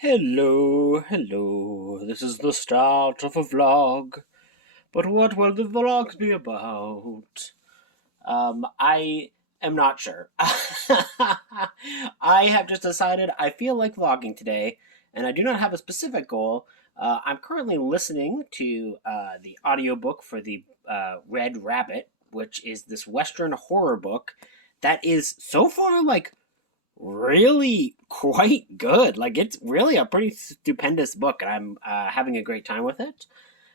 Hello. This is the start of a vlog. But what will the vlogs be about? I am not sure. I have just decided I feel like vlogging today, and I do not have a specific goal. I'm currently listening to the audiobook for the Red Rabbit, which is this Western horror book that is so far like really quite good. Like it's really a pretty stupendous book, and I'm having a great time with it.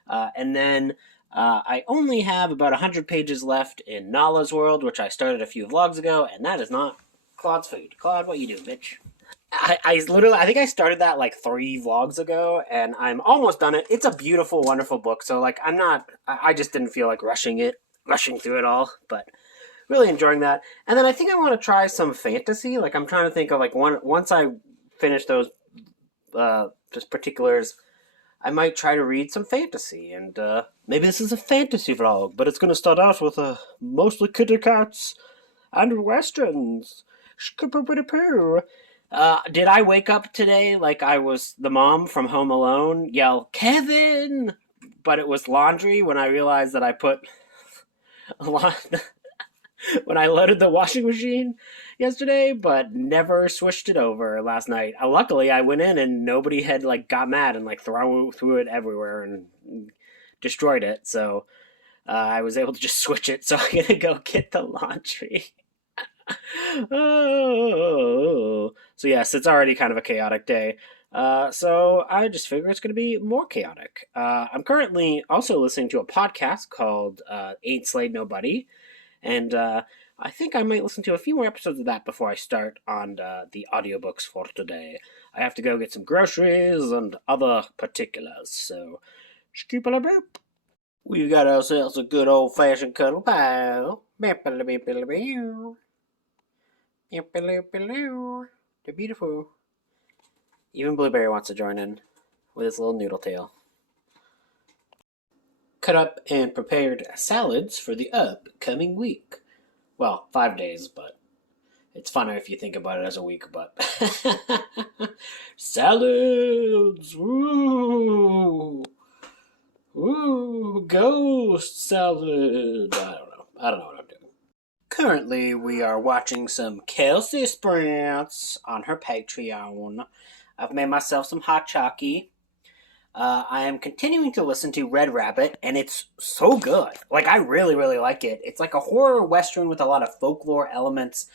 And then I only have about 100 pages left in Nala's World, which I started a few vlogs ago, and that is not Claude's food. Claude, what you doing, bitch? I think I started that like 3 vlogs ago, and I'm almost done it. It's a beautiful, wonderful book. So like, I'm not. I just didn't feel like rushing through it all, but really enjoying that. And then I think I want to try some fantasy. Like I'm trying to think of like once I finish those just particulars, I might try to read some fantasy. And maybe this is a fantasy vlog, but it's going to start out with mostly kitty cats and westerns. Did I wake up today like I was the mom from Home Alone, yell Kevin? But it was laundry when I realized that I put a lot when I loaded the washing machine yesterday, but never switched it over last night. Luckily, I went in and nobody had like got mad and like threw it everywhere and destroyed it. So I was able to just switch it. So I'm gonna go get the laundry. Oh, so yes, it's already kind of a chaotic day. So I just figure it's going to be more chaotic. I'm currently also listening to a podcast called Ain't Slayed Nobody, and I think I might listen to a few more episodes of that before I start on the audiobooks for today. I have to go get some groceries and other particulars, so scoop a boop. We've got ourselves a good old fashioned cuddle pile. They're beautiful. Even Blueberry wants to join in with his little noodle tail. Cut up and prepared salads for the upcoming week. Well, 5 days, but it's funner if you think about it as a week, but salads! Woo! Woo! Ghost salad! I don't know what I'm doing. Currently, we are watching some Kelsey Sprints on her Patreon. I've made myself some hot chalky. I am continuing to listen to Red Rabbit, and it's so good. Like, I really, really like it. It's like a horror western with a lot of folklore elements,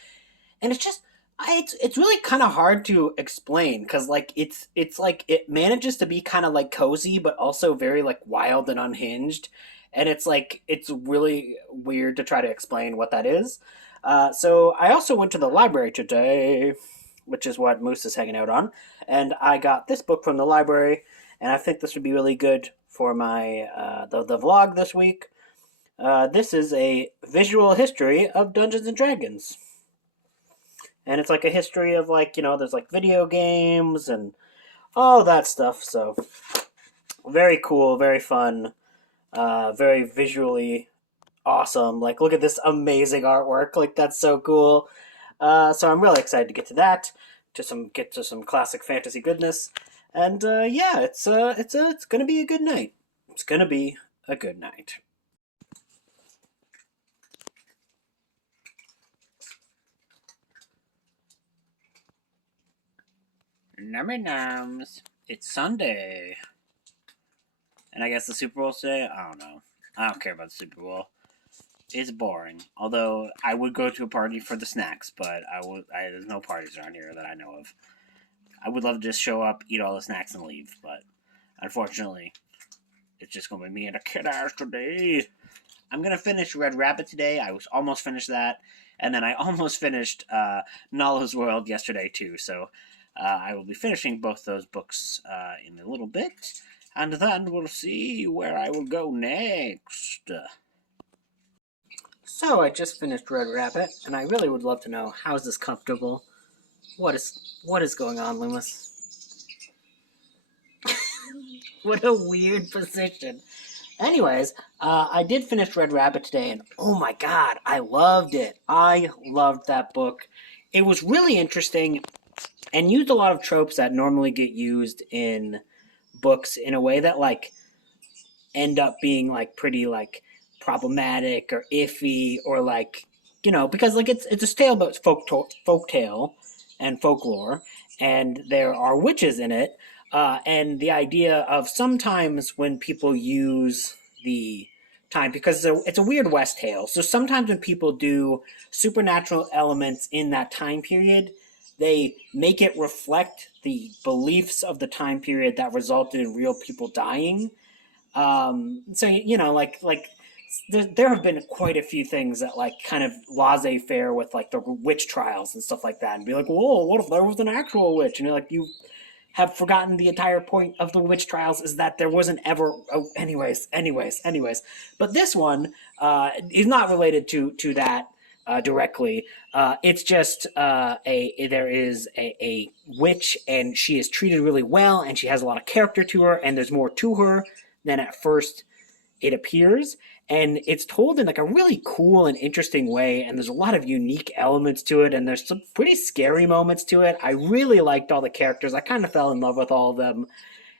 and it's just, it's really kind of hard to explain because like it's like it manages to be kind of like cozy, but also very like wild and unhinged, and it's like it's really weird to try to explain what that is. So I also went to the library today, which is what Moose is hanging out on, and I got this book from the library, and I think this would be really good for my the vlog this week. This is a visual history of Dungeons and Dragons, and it's like a history of like there's like video games and all that stuff. So very cool, very fun, very visually awesome. Like look at this amazing artwork. Like that's so cool. So I'm really excited to get to that, get to some classic fantasy goodness, and yeah, it's gonna be a good night. It's gonna be a good night. Nummy nums. It's Sunday, and I guess the Super Bowl's today. I don't know. I don't care about the Super Bowl. It's boring. Although I would go to a party for the snacks, but there's no parties around here that I know of. I would love to just show up, eat all the snacks, and leave, but unfortunately, it's just gonna be me and a kid ass today. I'm gonna finish Red Rabbit today. I was almost finished that, and then I almost finished Nala's World yesterday too. So I will be finishing both those books in a little bit, and then we'll see where I will go next. So I just finished Red Rabbit, and I really would love to know, how is this comfortable? What is going on, Loomis? What a weird position. Anyways, I did finish Red Rabbit today, and oh my god, I loved it. I loved that book. It was really interesting. and used a lot of tropes that normally get used in books in a way that like end up being like pretty like problematic or iffy or like because like it's a tale about folk tale and folklore, and there are witches in it, and the idea of sometimes when people use the time because it's a weird west tale, so sometimes when people do supernatural elements in that time period, they make it reflect the beliefs of the time period that resulted in real people dying. So like there have been quite a few things that like kind of laissez-faire with like the witch trials and stuff like that, and be like, whoa, what if there was an actual witch? And you're like, you have forgotten the entire point of the witch trials is that there wasn't ever. Oh, anyways. But this one is not related to that directly. It's just there is a witch, and she is treated really well, and she has a lot of character to her, and there's more to her than at first it appears, and it's told in like a really cool and interesting way, and there's a lot of unique elements to it, and there's some pretty scary moments to it. I really liked all the characters. I kind of fell in love with all of them,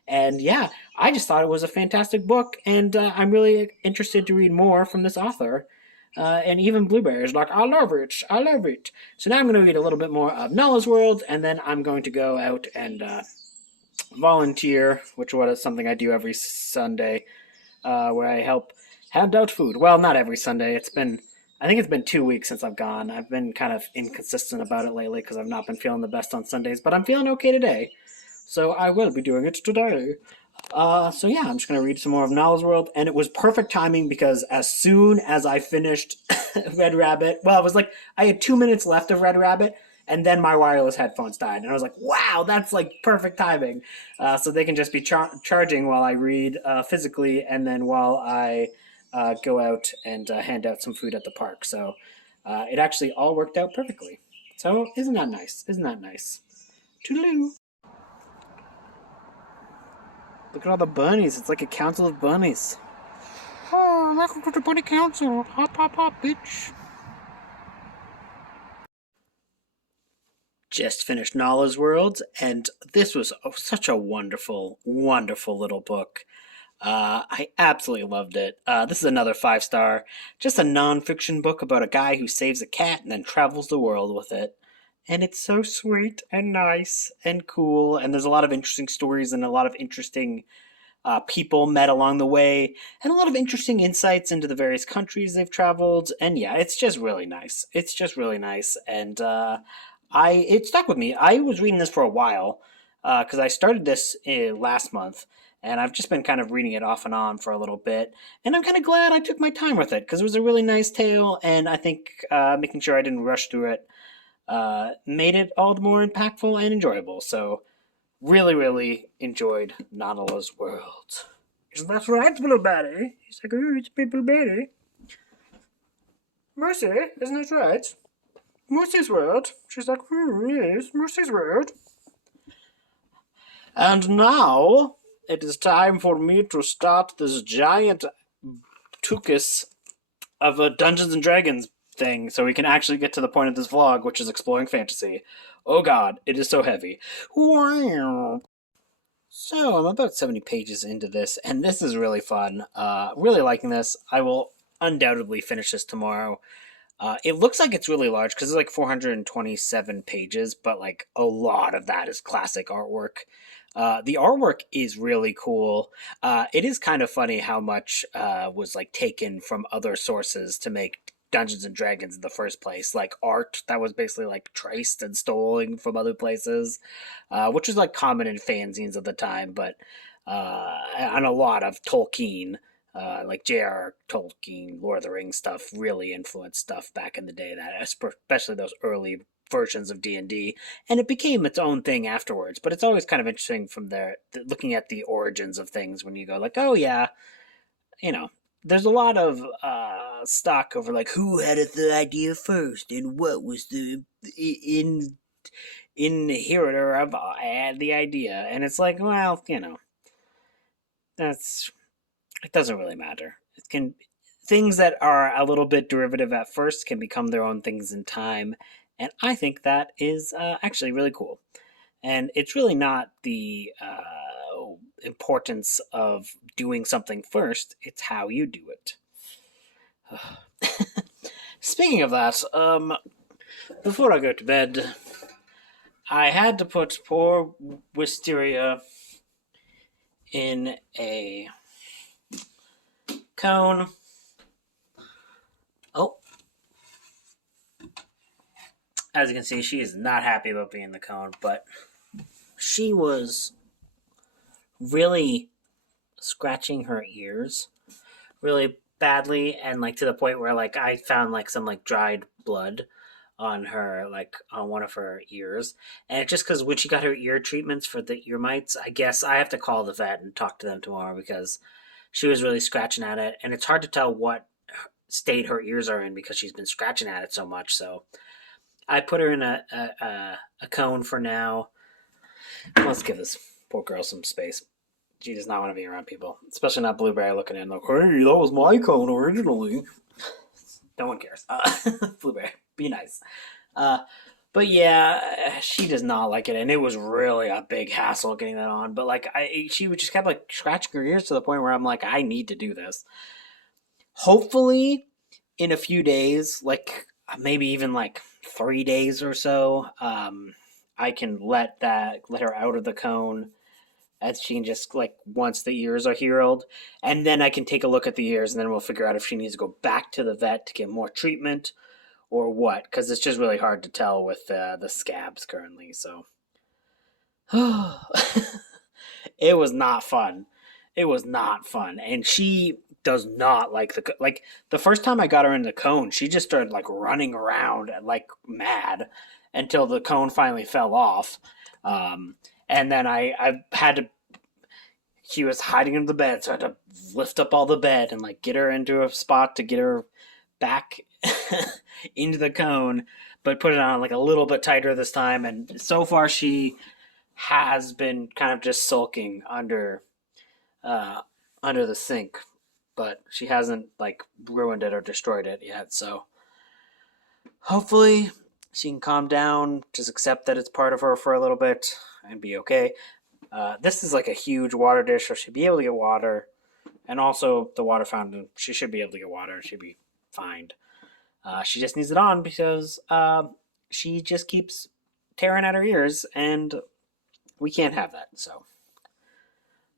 and yeah, I just thought it was a fantastic book, and I'm really interested to read more from this author. And even Blueberry is like, I love it. So now I'm going to read a little bit more of Nala's World, and then I'm going to go out and volunteer, which was something I do every Sunday, where I help hand out food. Well, not every Sunday. I think it's been 2 weeks since I've gone. I've been kind of inconsistent about it lately because I've not been feeling the best on Sundays, but I'm feeling okay today. So I will be doing it today. So yeah, I'm just gonna read some more of Nala's World, and it was perfect timing because as soon as I finished Red Rabbit, well, it was like I had 2 minutes left of Red Rabbit, and then my wireless headphones died, and I was like, wow, that's like perfect timing. So they can just be charging while I read physically, and then while I go out and hand out some food at the park. So it actually all worked out perfectly. So isn't that nice? Isn't that nice? Toodaloo. Look at all the bunnies. It's like a council of bunnies. Oh, welcome to the bunny council. Hop, hop, hop, bitch. Just finished Nala's World, and this was such a wonderful, wonderful little book. I absolutely loved it. This is another 5 star, just a nonfiction book about a guy who saves a cat and then travels the world with it. And it's so sweet and nice and cool, and there's a lot of interesting stories and a lot of interesting people met along the way, and a lot of interesting insights into the various countries they've traveled. And yeah, it's just really nice. It's just really nice, and it stuck with me. I was reading this for a while because I started this last month, and I've just been kind of reading it off and on for a little bit. And I'm kind of glad I took my time with it because it was a really nice tale, and I think making sure I didn't rush through it made it all the more impactful and enjoyable. So really, really enjoyed Nala's World. Isn't that right, Blueberry? He's like, oh, it's Blueberry. Mercy, isn't that right? Mercy's World. She's like, yes, Mercy's World. And now it is time for me to start this giant tuchus of a Dungeons and Dragons thing so we can actually get to the point of this vlog, which is exploring fantasy. Oh god, it is so heavy. Wow. So I'm about 70 pages into this, and this is really fun. Really liking this. I will undoubtedly finish this tomorrow. It looks like it's really large because it's like 427 pages, but like a lot of that is classic artwork. The artwork is really cool. It is kind of funny how much was like taken from other sources to make Dungeons and Dragons in the first place, like art that was basically like traced and stolen from other places, which was like common in fanzines at the time, but and a lot of Tolkien, like J.R. Tolkien, Lord of the Rings stuff, really influenced stuff back in the day. That especially those early versions of D&D, and it became its own thing afterwards. But it's always kind of interesting from there, looking at the origins of things when you go like, oh yeah, you know, there's a lot of stock over like who had the idea first and what was the in inheritor of the idea, and it's like, well, that's it doesn't really matter. It can things that are a little bit derivative at first can become their own things in time, And I think that is actually really cool. And it's really not the importance of doing something first, it's how you do it. Speaking of that, before I go to bed, I had to put poor Wisteria in a cone. Oh, as you can see, she is not happy about being in the cone, but she was really scratching her ears really badly, and like to the point where like I found like some like dried blood on her, like on one of her ears. And just because when she got her ear treatments for the ear mites, I guess I have to call the vet and talk to them tomorrow because she was really scratching at it, and it's hard to tell what state her ears are in because she's been scratching at it so much. So I put her in a cone for now. Let's give this poor girl some space. She does not want to be around people, especially not Blueberry looking in like, hey, that was my cone originally. No one cares. Blueberry, be nice. But yeah, she does not like it, and it was really a big hassle getting that on. But like, she would just kept like scratching her ears to the point where I'm like, I need to do this. Hopefully, in a few days, like maybe even like 3 days or so, I can let her out of the cone, as she can just like once the ears are healed, and then I can take a look at the ears, and then we'll figure out if she needs to go back to the vet to get more treatment or what, because it's just really hard to tell with the scabs currently. So it was not fun. It was not fun, and she does not like the first time I got her in the cone, she just started like running around like mad until the cone finally fell off. And then I had to. She was hiding under the bed, so I had to lift up all the bed and like get her into a spot to get her back into the cone, but put it on like a little bit tighter this time. And so far, she has been kind of just sulking uh, under the sink, but she hasn't like ruined it or destroyed it yet. So hopefully, she can calm down, just accept that it's part of her for a little bit, and be okay. This is like a huge water dish, so she'll be able to get water, and also the water fountain. She should be able to get water. She'll be fine. She just needs it on because she just keeps tearing at her ears, and we can't have that. So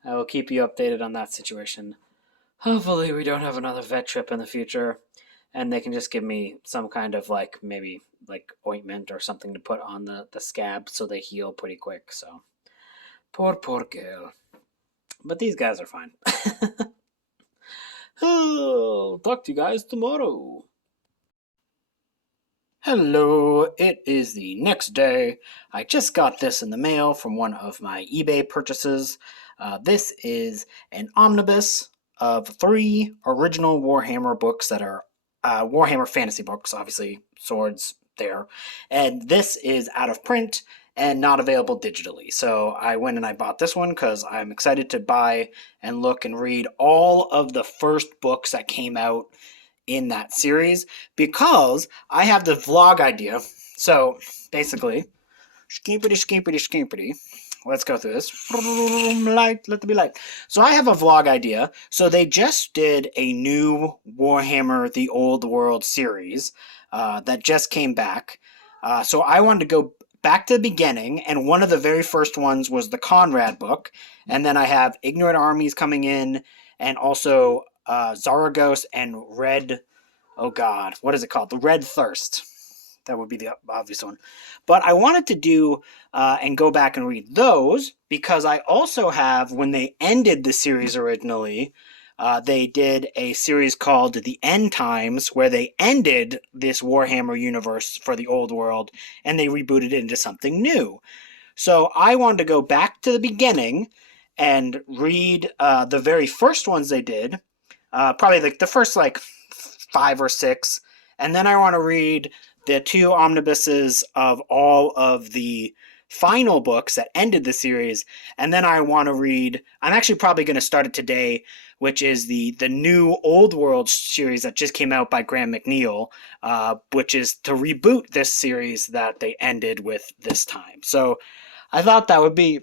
I will keep you updated on that situation. Hopefully, we don't have another vet trip in the future, and they can just give me some kind of like maybe like ointment or something to put on the scab so they heal pretty quick. So poor girl. But these guys are fine. I'll talk to you guys tomorrow. Hello, it is the next day. I just got this in the mail from one of my eBay purchases. This is an omnibus of 3 original Warhammer books that are Warhammer fantasy books, obviously, swords there. And this is out of print and not available digitally. So I went and I bought this one because I'm excited to buy and look and read all of the first books that came out in that series, because I have the vlog idea. So basically, skimpity. Let's go through this. Light, let there be light. So I have a vlog idea. So they just did a new Warhammer The Old World series that just came back. So I wanted to go back to the beginning, and one of the very first ones was the Conrad book. And then I have Ignorant Armies coming in, and also Zaragos and Red, oh god, what is it called? The Red Thirst. That would be the obvious one. But I wanted to do and go back and read those because I also have, when they ended the series originally, they did a series called The End Times, where they ended this Warhammer universe for the old world and they rebooted it into something new. So I wanted to go back to the beginning and read the very first ones they did, probably like the first like 5 or 6, and then I want to read the 2 omnibuses of all of the final books that ended the series, and then I want to read. I'm actually probably going to start it today, which is the new Old World series that just came out by Graham McNeil, which is to reboot this series that they ended with this time. So I thought that would be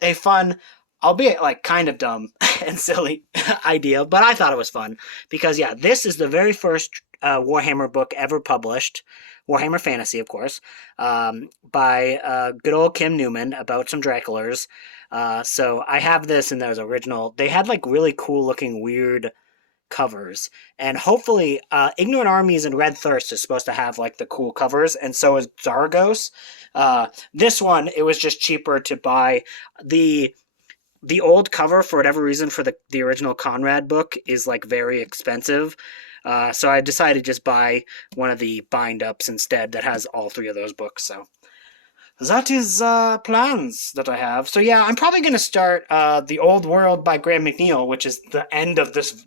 a fun, albeit like kind of dumb and silly idea, but I thought it was fun because yeah, this is the very first Warhammer book ever published, Warhammer Fantasy, of course, by good old Kim Newman about some Draculars. So I have this, and there's original. They had like really cool looking weird covers, and hopefully, Ignorant Armies and Red Thirst is supposed to have like the cool covers, and so is Zargos. This one, it was just cheaper to buy the old cover for whatever reason for the original Conrad book is like very expensive. So I decided to just buy one of the bind ups instead that has all three of those books. So that is plans that I have. So yeah, I'm probably going to start The Old World by Graham McNeil, which is the end of this,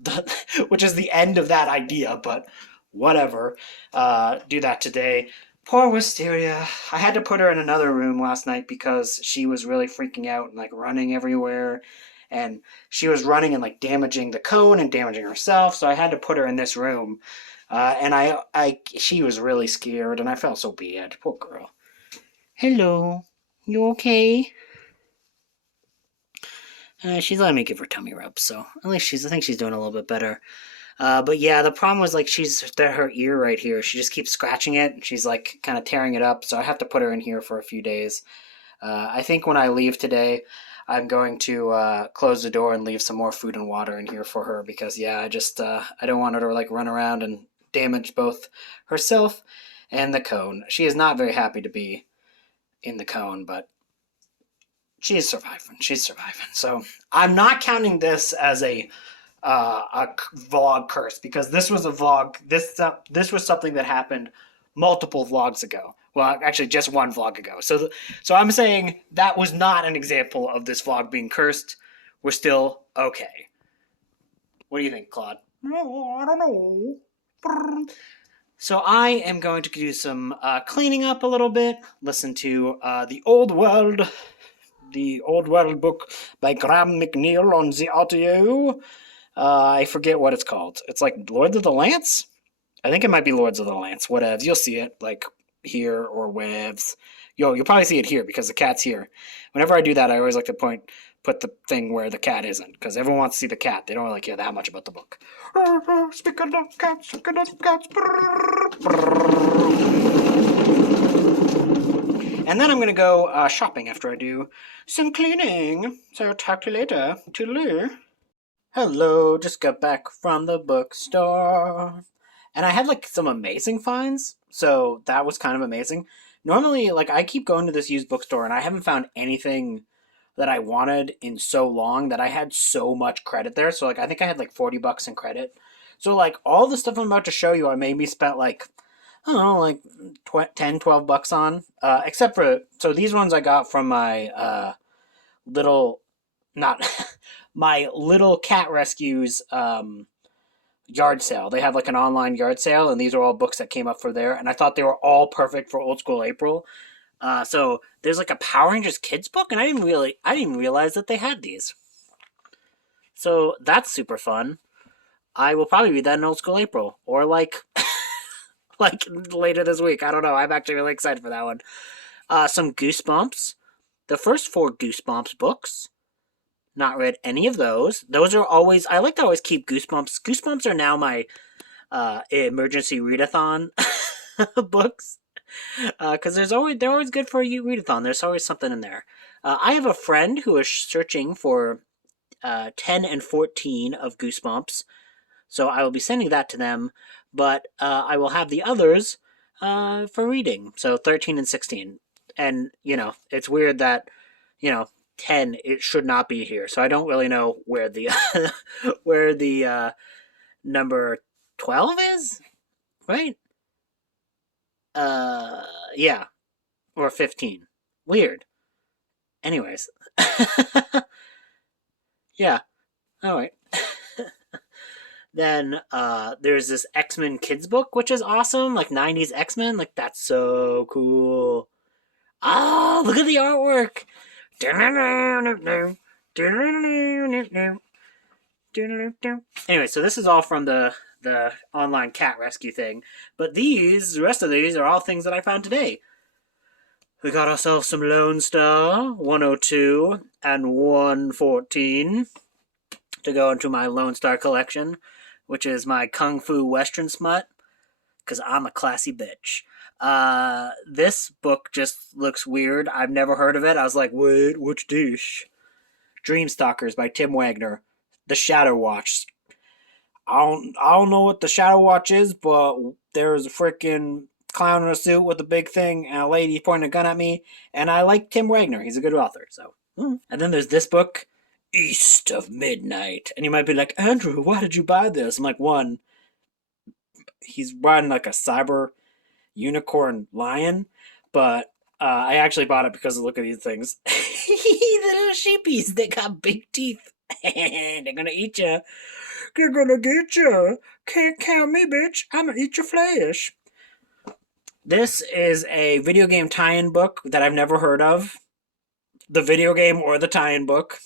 which is the end of that idea, but whatever. Do that today. Poor Wisteria. I had to put her in another room last night because she was really freaking out and like running everywhere. And she was running and like damaging the cone and damaging herself. So I had to put her in this room. And she was really scared and I felt so bad. Poor girl. Hello. You okay? She's letting me give her tummy rubs, so at least I think she's doing a little bit better. But yeah, the problem was like her ear right here. She just keeps scratching it. And she's like kind of tearing it up. So I have to put her in here for a few days. I think when I leave today, I'm going to close the door and leave some more food and water in here for her because yeah, I don't want her to like run around and damage both herself and the cone. She is not very happy to be in the cone, but she's surviving. She's surviving. So I'm not counting this as a vlog curse because this was a vlog. This was something that happened multiple vlogs ago. Well, actually, just one vlog ago. So I'm saying that was not an example of this vlog being cursed. We're still okay. What do you think, Claude? No, I don't know. So I am going to do some cleaning up a little bit. Listen to the Old World book by Graham McNeil on the audio. I forget what it's called. It's like Lords of the Lance? I think it might be Lords of the Lance. Whatevs. You'll see it like here or whatevs. You'll probably see it here because the cat's here. Whenever I do that, I always like to put the thing where the cat isn't because everyone wants to see the cat. They don't really care that much about the book. Speaking of cats. And then I'm going to go shopping after I do some cleaning. So talk to you later. Toodaloo. Hello, just got back from the bookstore. And I had like some amazing finds, so that was kind of amazing. Normally, like I keep going to this used bookstore and I haven't found anything that I wanted in so long that I had so much credit there. So like I think I had like $40 in credit. So like all the stuff I'm about to show you, I maybe spent like I don't know, like $10-12 on. Except for so these ones I got from my little not my little cat rescues yard sale. They have like an online yard sale, and these are all books that came up for there. And I thought they were all perfect for Old School April. So there's like a Power Rangers kids book, and I didn't realize that they had these. So that's super fun. I will probably read that in Old School April, or like like later this week. I don't know. I'm actually really excited for that one. Some Goosebumps. The first 4 Goosebumps books. Not read any of those. Those are always, I like to always keep Goosebumps. Goosebumps are now my emergency readathon books. Because they're always good for a readathon. There's always something in there. I have a friend who is searching for 10 and 14 of Goosebumps. So I will be sending that to them. But I will have the others for reading. So 13 and 16. And, it's weird that, 10 it should not be here, so I don't really know where the where the number 12 is, right? Yeah, or 15. Weird. Anyways. Yeah. All right. Then there's this X-Men kids book, which is awesome, like 90s X-Men. Like that's so cool. Oh, look at the artwork. Anyway, so this is all from the online cat rescue thing. But the rest of these are all things that I found today. We got ourselves some Lone Star 102 and 114 to go into my Lone Star collection, which is my Kung Fu Western smut, because I'm a classy bitch. This book just looks weird. I've never heard of it. I was like, wait, which dish? Dreamstalkers by Tim Wagner. The Shadow Watch. I don't know what the Shadow Watch is, but there's a freaking clown in a suit with a big thing and a lady pointing a gun at me, and I like Tim Wagner. He's a good author, so. And then there's this book, East of Midnight. And you might be like, Andrew, why did you buy this? I'm like, one, he's riding like a cyber unicorn lion, but I actually bought it because of look at these things. The little sheepies, they got big teeth. They're gonna eat you. They're gonna get you. Can't count me, bitch. I'm gonna eat your flesh. This is a video game tie-in book that I've never heard of. The video game or the tie-in book.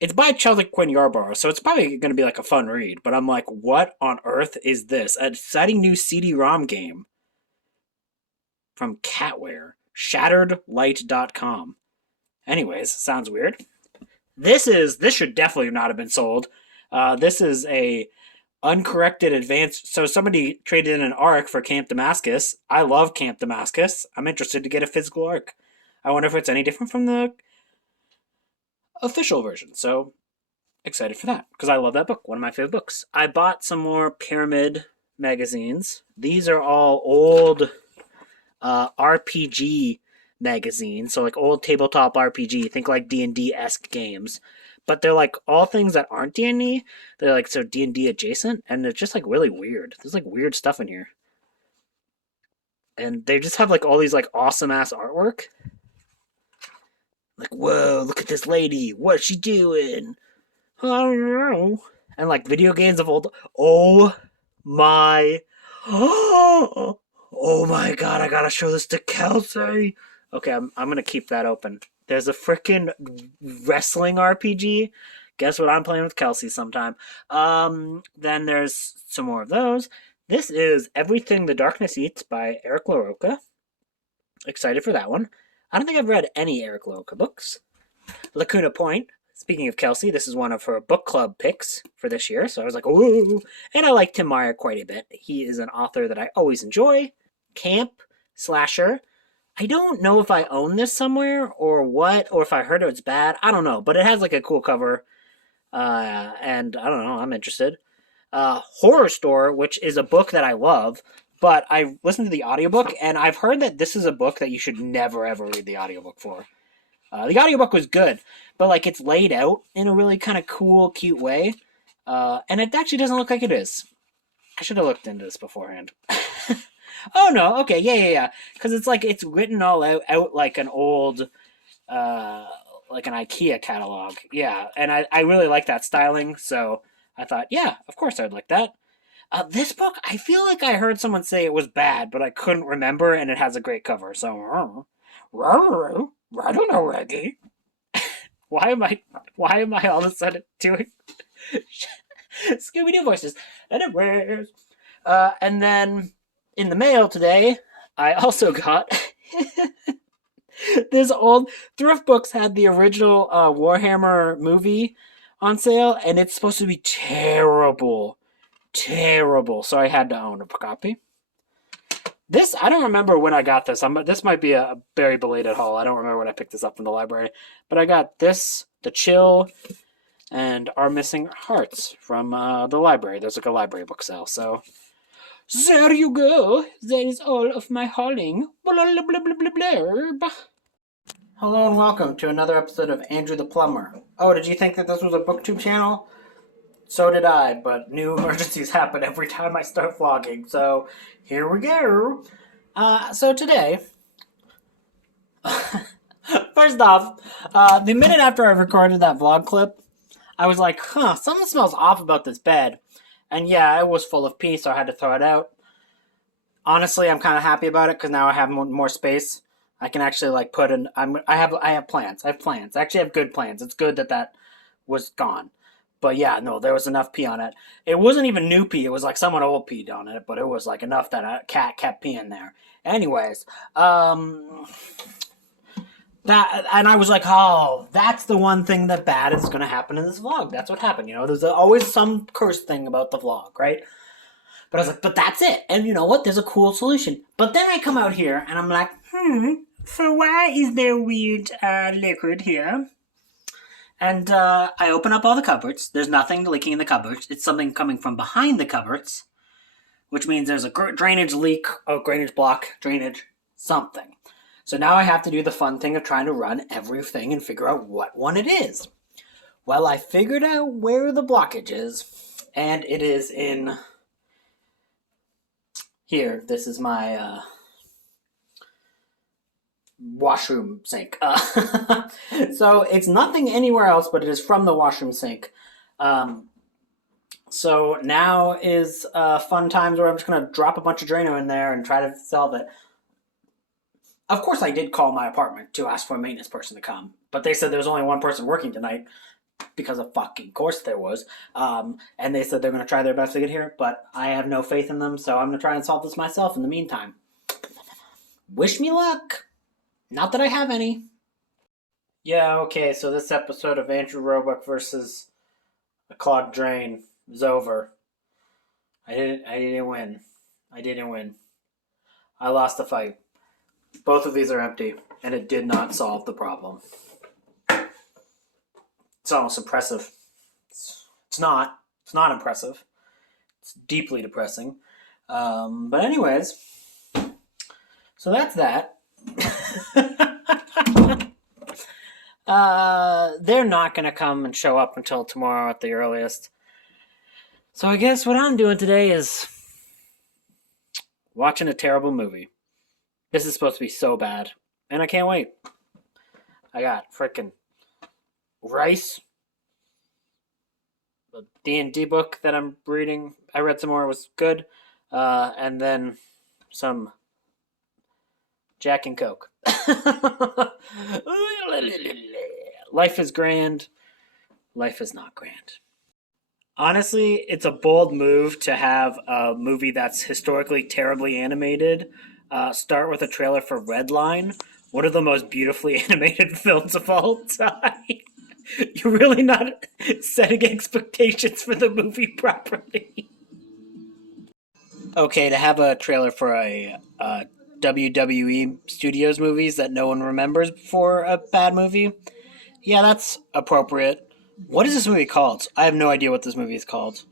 It's by Chelsea Quinn Yarborough, so it's probably going to be like a fun read. But I'm like, what on earth is this? An exciting new CD-ROM game from Catware. ShatteredLight.com. Anyways, sounds weird. This should definitely not have been sold. This is a uncorrected advanced. So somebody traded in an ARC for Camp Damascus. I love Camp Damascus. I'm interested to get a physical ARC. I wonder if it's any different from the official version. So excited for that because I love that book. One of my favorite books. I bought some more Pyramid magazines. These are all old RPG magazines, so like old tabletop RPG. Think like D&D-esque games, but they're like all things that aren't D&D. They're like so D&D adjacent, and they're just like really weird. There's like weird stuff in here, and they just have like all these like awesome ass artwork. Like, whoa, look at this lady. What's she doing? I don't know. And like video games of old. Oh my. Oh my god, I gotta show this to Kelsey. Okay, I'm gonna keep that open. There's a freaking wrestling RPG. Guess what I'm playing with Kelsey sometime. Then there's some more of those. This is Everything the Darkness Eats by Eric LaRocca. Excited for that one. I don't think I've read any Eric LaRocca books. Lacuna Point. Speaking of Kelsey, this is one of her book club picks for this year, so I was like, ooh. And I like Tim Meyer quite a bit. He is an author that I always enjoy. Camp Slasher. I don't know if I own this somewhere or what, or if I heard it's bad. I don't know, but it has like a cool cover, and I don't know, I'm interested. Horror Store, which is a book that I love, but I listened to the audiobook, and I've heard that this is a book that you should never ever read the audiobook for. The audiobook was good, but like it's laid out in a really kind of cool, cute way, and it actually doesn't look like it is. I should have looked into this beforehand. Oh no, okay, yeah, because it's like it's written all out like an old, like an IKEA catalog. Yeah, and I really like that styling, so I thought, yeah, of course I'd like that. This book, I feel like I heard someone say it was bad, but I couldn't remember, and it has a great cover. So, I don't know, Reggie. Why am I all of a sudden doing Scooby-Doo voices? Anyways, and then in the mail today, I also got this old Thrift Books had the original Warhammer movie on sale, and it's supposed to be terrible. So I had to own a copy. This, I don't remember when I got this. This might be a very belated haul. I don't remember when I picked this up from the library. But I got this, The Chill, and Our Missing Hearts from the library. There's like a library book sale. So there you go. That is all of my hauling. Blurb. Hello and welcome to another episode of Andrew the Plumber. Oh, did you think that this was a booktube channel? So did I, but new emergencies happen every time I start vlogging, so here we go. So today, first off, the minute after I recorded that vlog clip, I was like, something smells off about this bed. And yeah, it was full of pee, so I had to throw it out. Honestly, I'm kind of happy about it because now I have more space. I can actually like put in. I have plans. I have plans. I actually have good plans. It's good that that was gone. But yeah, no, there was enough pee on it. It wasn't even new pee. It was like someone old peed on it, but it was like enough that a cat kept peeing there. Anyways, that and I was like, oh, that's the one thing that bad is going to happen in this vlog. That's what happened. You know, there's always some cursed thing about the vlog, right? But I was like, but that's it. And you know what? There's a cool solution. But then I come out here and I'm like, so why is there weird liquid here? And I open up all the cupboards. There's nothing leaking in the cupboards. It's something coming from behind the cupboards, which means there's a drainage leak, drainage block, drainage, something. So now I have to do the fun thing of trying to run everything and figure out what one it is. Well, I figured out where the blockage is, and it is in here. This is my washroom sink. So it's nothing anywhere else, but it is from the washroom sink. So now is fun times where I'm just going to drop a bunch of Drano in there and try to solve it. Of course, I did call my apartment to ask for a maintenance person to come, but they said there was only one person working tonight because of fucking course there was. And they said they're going to try their best to get here, but I have no faith in them, so I'm going to try and solve this myself in the meantime. Wish me luck. Not that I have any. Yeah, okay, so this episode of Andrew Roebuck versus a clogged drain is over. I didn't win. I didn't win. I lost the fight. Both of these are empty, and it did not solve the problem. It's almost impressive. It's not. It's not impressive. It's deeply depressing. But anyways, so that's that. They're not going to come and show up until tomorrow at the earliest. So I guess what I'm doing today is watching a terrible movie. This is supposed to be so bad, and I can't wait. I got frickin' rice, a D&D book that I'm reading. I read some more, it was good, and then some Jack and Coke. Life is grand. Life is not grand. Honestly, it's a bold move to have a movie that's historically terribly animated start with a trailer for Redline, one of the most beautifully animated films of all time. You're really not setting expectations for the movie properly. Okay, to have a trailer for a WWE Studios movies that no one remembers for a bad movie, yeah, that's appropriate. What is this movie called? I have no idea what this movie is called.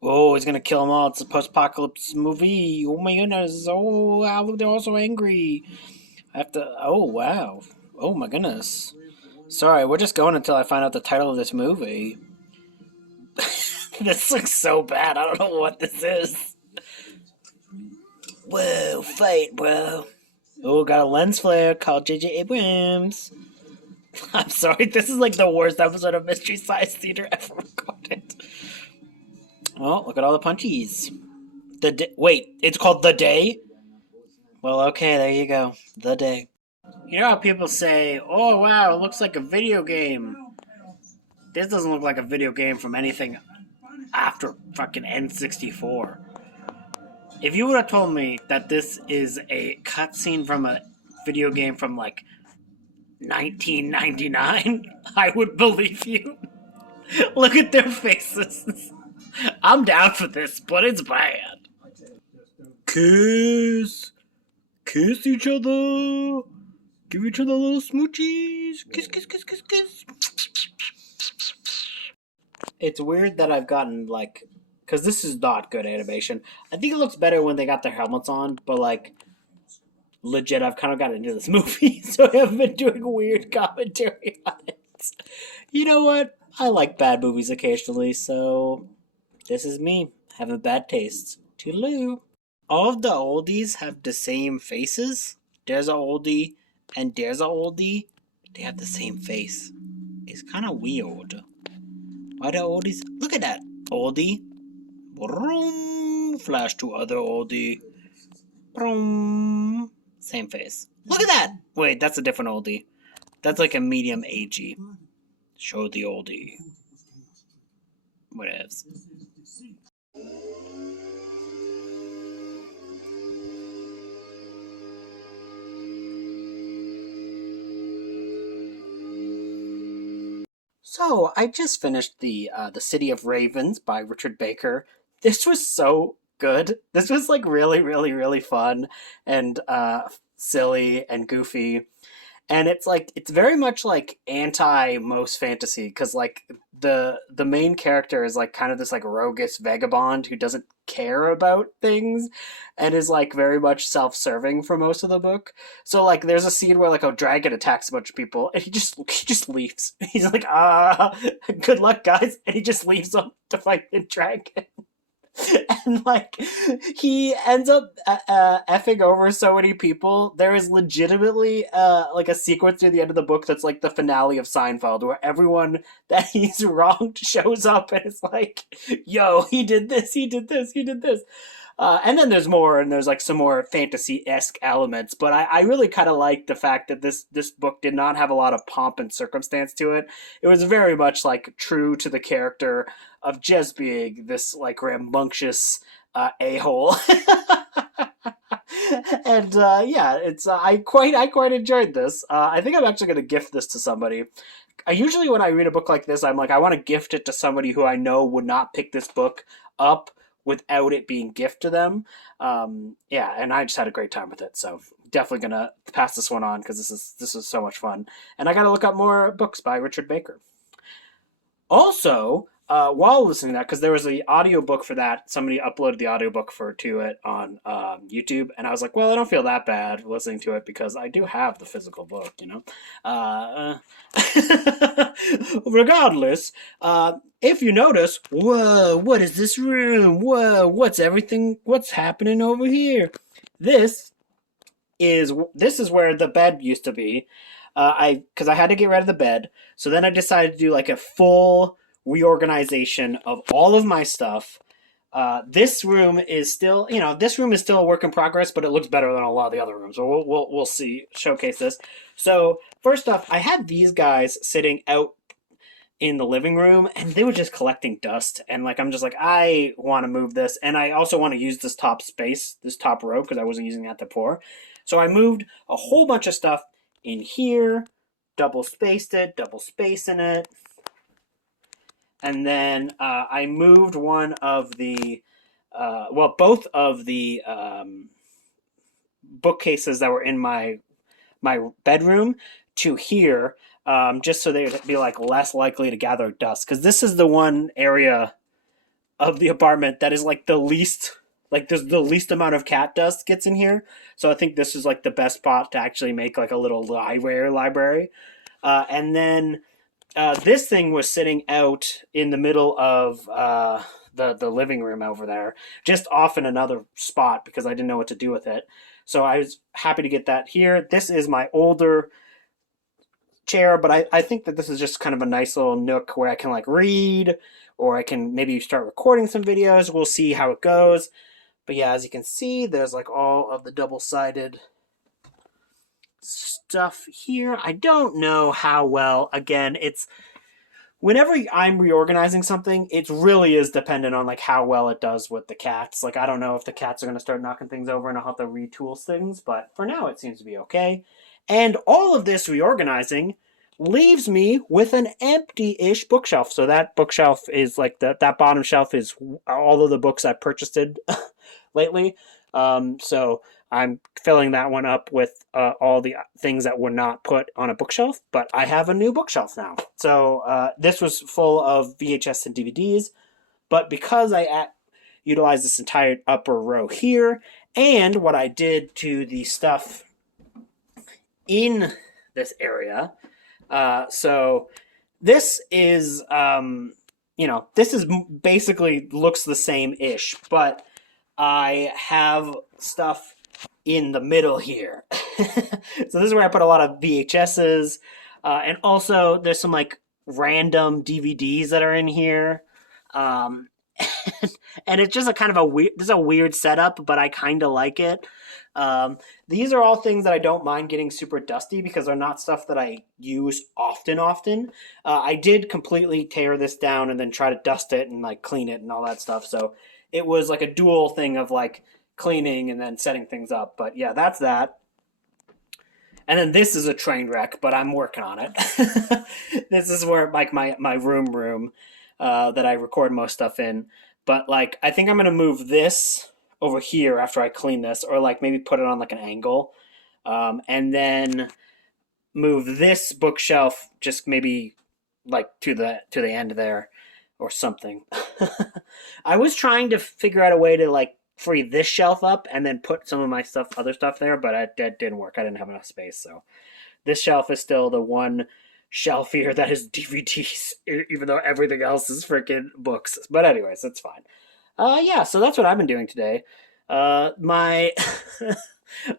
Oh, he's gonna kill them all. It's a post-apocalypse movie. Oh my goodness. Oh, they're all so angry. I have to. Oh, wow. Oh my goodness. Sorry, we're just going until I find out the title of this movie. This looks so bad. I don't know what this is. Whoa, fight, bro. Oh, got a lens flare called J.J. Abrams. I'm sorry, this is like the worst episode of Mystery Science Theater ever recorded. Oh, look at all the punchies. Wait, it's called The Day? Well, okay, there you go. The Day. You know how people say, oh wow, it looks like a video game. This doesn't look like a video game from anything after fucking N64. If you would have told me that this is a cutscene from a video game from like 1999, I would believe you. Look at their faces. I'm down for this, but it's bad. Kiss. Kiss each other. Give each other little smoochies. Kiss, kiss, kiss, kiss, kiss. It's weird that I've gotten, like, because this is not good animation. I think it looks better when they got their helmets on, but, like, legit, I've kind of gotten into this movie, so I've been doing weird commentary on it. You know what? I like bad movies occasionally, so this is me having bad tastes. Toodaloo. All of the oldies have the same faces. There's a oldie and there's a oldie. They have the same face. It's kind of weird. Why the oldies? Look at that oldie. Vroom, Flash to other oldie. Boom. Same face. Look at that! Wait, that's a different oldie. That's like a medium agey. Show the oldie. Whatevs. So I just finished the City of Ravens by Richard Baker. This was so good. This was like really, really, really fun and silly and goofy. And it's like it's very much like anti most fantasy because like the main character is like kind of this like roguish vagabond who doesn't care about things and is like very much self-serving for most of the book. So like there's a scene where like a dragon attacks a bunch of people and he just leaves. He's like good luck guys, and he just leaves them to fight the dragon. And like he ends up effing over so many people. There is legitimately like a sequence near the end of the book that's like the finale of Seinfeld, where everyone that he's wronged shows up and it's like, "Yo, he did this, he did this, he did this." And then there's more, and there's like some more fantasy-esque elements. But I really kind of like the fact that this book did not have a lot of pomp and circumstance to it. It was very much like true to the character of Jez being this like rambunctious a-hole. And yeah, it's I quite enjoyed this. I think I'm actually going to gift this to somebody. Usually when I read a book like this, I'm like, I want to gift it to somebody who I know would not pick this book up without it being gift to them. Yeah, and I just had a great time with it. So definitely gonna pass this one on because this is so much fun. And I got to look up more books by Richard Baker. Also, while listening to that, because there was the audiobook for that, somebody uploaded the audiobook to it on YouTube, and I was like, well, I don't feel that bad listening to it because I do have the physical book, you know. Regardless, if you notice, whoa, what is this room? Whoa, what's happening over here? This is where the bed used to be. Because I had to get rid of the bed, so then I decided to do like a full reorganization of all of my stuff. This room is still, a work in progress, but it looks better than a lot of the other rooms. So we'll see, showcase this. So first off, I had these guys sitting out in the living room, and they were just collecting dust. And like I'm just like, I want to move this, and I also want to use this top space, this top row, because I wasn't using that before. So I moved a whole bunch of stuff in here, double spacing it, and then I moved one of the, both of the bookcases that were in my bedroom to here, just so they'd be like less likely to gather dust. Because this is the one area of the apartment that is like the least, like there's the least amount of cat dust gets in here. So I think this is like the best spot to actually make like a little library. And then this thing was sitting out in the middle of the living room over there, just off in another spot because I didn't know what to do with it. So I was happy to get that here. This is my older chair, but I think that this is just kind of a nice little nook where I can like read, or I can maybe start recording some videos. We'll see how it goes. But yeah, as you can see, there's like all of the double-sided stuff here. I don't know how well, again, it's whenever I'm reorganizing something, it really is dependent on like how well it does with the cats. Like I don't know if the cats are going to start knocking things over and I'll have to retool things, but for now it seems to be okay. And all of this reorganizing leaves me with an empty-ish bookshelf. So that bookshelf is like that bottom shelf is all of the books I purchased lately. So I'm filling that one up with all the things that were not put on a bookshelf, but I have a new bookshelf now. So this was full of VHS and DVDs, but because I utilized this entire upper row here, and what I did to the stuff in this area, so this is, this is basically looks the same-ish, but I have stuff in the middle here. So this is where I put a lot of VHSs, and also there's some like random DVDs that are in here. and it's just a kind of a weird. This is a weird setup, but I kind of like it. Um, these are all things that I don't mind getting super dusty because they're not stuff that I use often. Often, I did completely tear this down and then try to dust it and like clean it and all that stuff. So it was like a dual thing of like cleaning and then setting things up. But yeah, that's that. And then this is a train wreck, but I'm working on it. This is where like my room that I record most stuff in. But like I think I'm gonna move this over here after I clean this, or like maybe put it on like an angle, and then move this bookshelf just maybe like to the end there or something. I was trying to figure out a way to like free this shelf up and then put some of my other stuff there, but that didn't work. I didn't have enough space, so this shelf is still the one shelf here that is DVDs, even though everything else is freaking books. But anyways, it's fine. Yeah, so that's what I've been doing today. My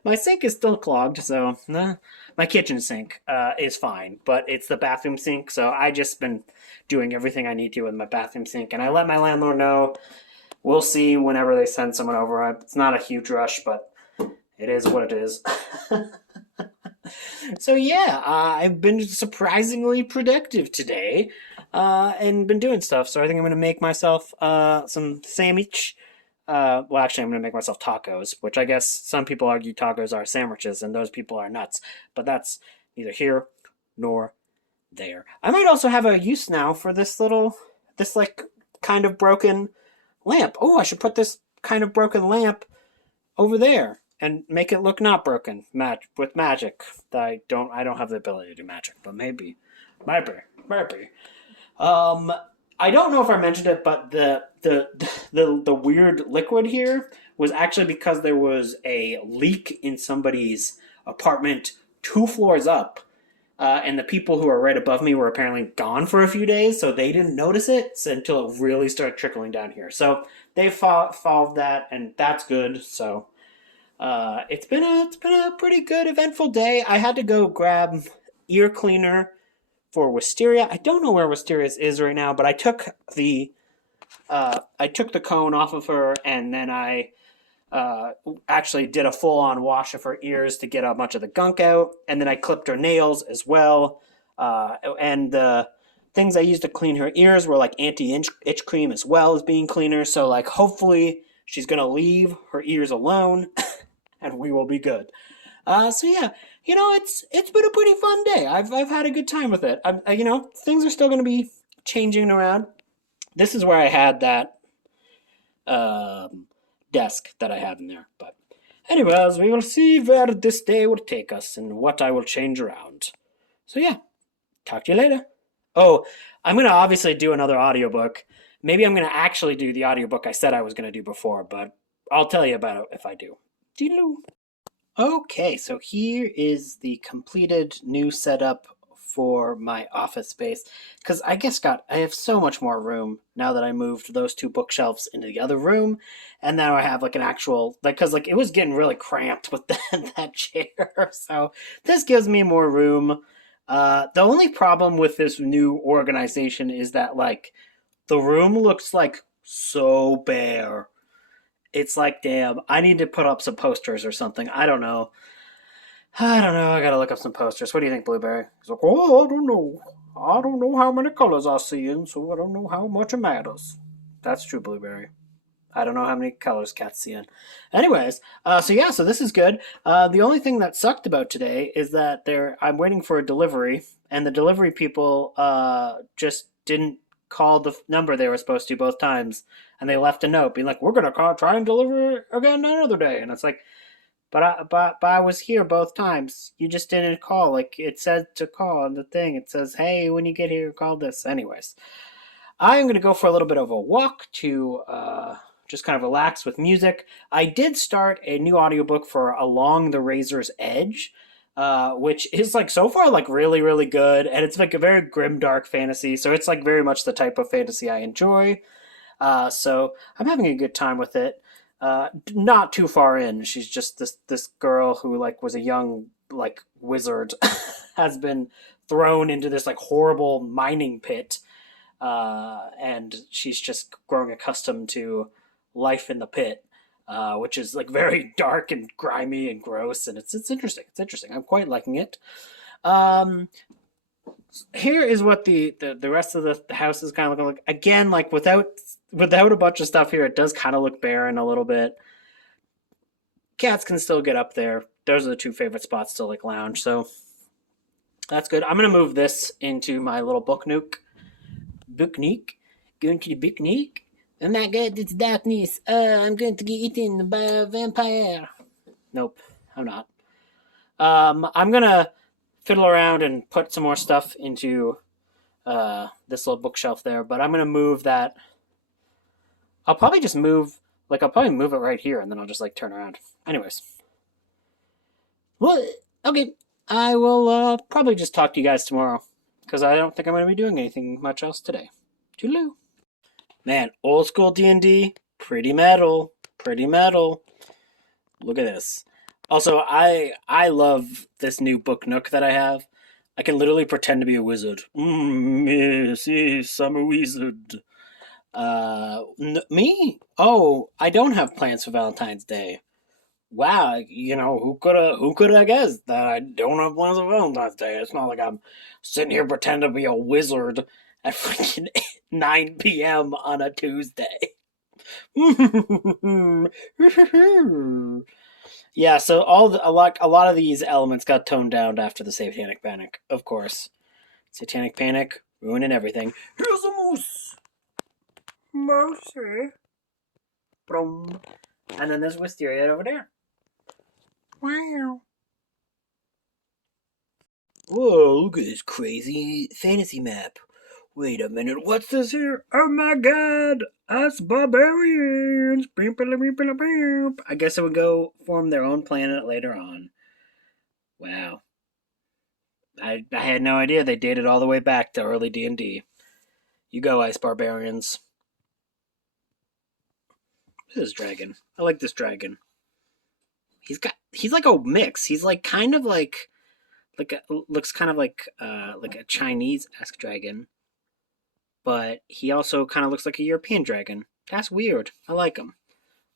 my sink is still clogged, so my kitchen sink is fine, but it's the bathroom sink. So I just been doing everything I need to with my bathroom sink, and I let my landlord know. We'll see whenever they send someone over. It's not a huge rush, but it is what it is. So yeah, I've been surprisingly productive today, and been doing stuff. So I think I'm gonna make myself some sandwich. Well, actually, I'm gonna make myself tacos, which I guess some people argue tacos are sandwiches, and those people are nuts. But that's neither here nor there. I might also have a use now for this like kind of broken lamp. Oh, I should put this kind of broken lamp over there and make it look not broken with magic. I don't have the ability to do magic, but maybe. Um, I don't know if I mentioned it, but the weird liquid here was actually because there was a leak in somebody's apartment 2 floors up. And the people who are right above me were apparently gone for a few days, so they didn't notice it until it really started trickling down here. So they followed that, and that's good. So it's been a pretty good, eventful day. I had to go grab ear cleaner for Wisteria. I don't know where Wisteria is right now, but I took the cone off of her, and then I actually did a full-on wash of her ears to get a bunch of the gunk out, and then I clipped her nails as well. And the things I used to clean her ears were like anti-itch cream as well as being cleaner. So like hopefully she's gonna leave her ears alone, and we will be good. So yeah, it's been a pretty fun day. I've had a good time with it. Things are still gonna be changing around. This is where I had that desk that I have in there. But anyways, we will see where this day will take us and what I will change around. So yeah, talk to you later. Oh, I'm going to obviously do another audiobook. Maybe I'm going to actually do the audiobook I said I was going to do before, but I'll tell you about it if I do. Doodaloo. Okay, so here is the completed new setup for my office space, because I have so much more room now that I moved those two bookshelves into the other room, and now I have like an actual because like it was getting really cramped with that chair. So this gives me more room. The only problem with this new organization is that like the room looks like so bare. It's like, damn, I need to put up some posters or something. I don't know. I gotta look up some posters. What do you think, Blueberry? He's like, oh, I don't know. I don't know how many colors I see in, so I don't know how much it matters. That's true, Blueberry. I don't know how many colors cats see in. Anyways, so this is good. The only thing that sucked about today is that I'm waiting for a delivery, and the delivery people just didn't call the number they were supposed to both times, and they left a note being like, "We're gonna try and deliver again another day," and it's like. But I was here both times. You just didn't call. Like it said to call on the thing. It says, "Hey, when you get here, call this." Anyways, I'm gonna go for a little bit of a walk to just kind of relax with music. I did start a new audiobook for Along the Razor's Edge, which is like so far like really really good, and it's like a very grim dark fantasy. So it's like very much the type of fantasy I enjoy. So I'm having a good time with it. Not too far in. She's just this girl who like was a young like wizard has been thrown into this like horrible mining pit and she's just growing accustomed to life in the pit, which is like very dark and grimy and gross, and it's interesting. It's interesting. I'm quite liking it. Um, Here is what the rest of the house is kind of looking like. Again, like without a bunch of stuff here, it does kind of look barren a little bit. Cats can still get up there. Those are the two favorite spots to like lounge, so that's good. I'm gonna move this into my little book nook. Book nook. Going to the book nook. Oh my god, it's darkness. I'm going to get eaten by a vampire. Nope, I'm not. I'm gonna fiddle around and put some more stuff into this little bookshelf there, but I'm gonna move that. I'll probably just move, like, I'll probably move it right here, and then I'll just like turn around. Anyways, well, okay, I will probably just talk to you guys tomorrow because I don't think I'm gonna be doing anything much else today. Toodaloo. Man, old school D&D, pretty metal, pretty metal. Look at this. Also, I love this new book nook that I have. I can literally pretend to be a wizard. Yes, yes, I'm a wizard. Me? Oh, I don't have plans for Valentine's Day. Wow, who could have guessed that I don't have plans for Valentine's Day? It's not like I'm sitting here pretending to be a wizard at freaking 9 p.m. on a Tuesday. Yeah, so a lot of these elements got toned down after the Satanic Panic, of course. Satanic Panic ruining everything. Here's a moose. Moosey. Brum. And then there's Wisteria over there. Wow. Whoa, look at this crazy fantasy map. Wait a minute, what's this here? Oh my god, us barbarians. I guess it would go form their own planet later on. Wow. I had no idea they dated all the way back to early D&D. You go, Ice Barbarians. This dragon. I like this dragon. He's like a mix. He's like kind of looks kind of like a Chinese-esque dragon, but he also kind of looks like a European dragon. That's weird. I like him.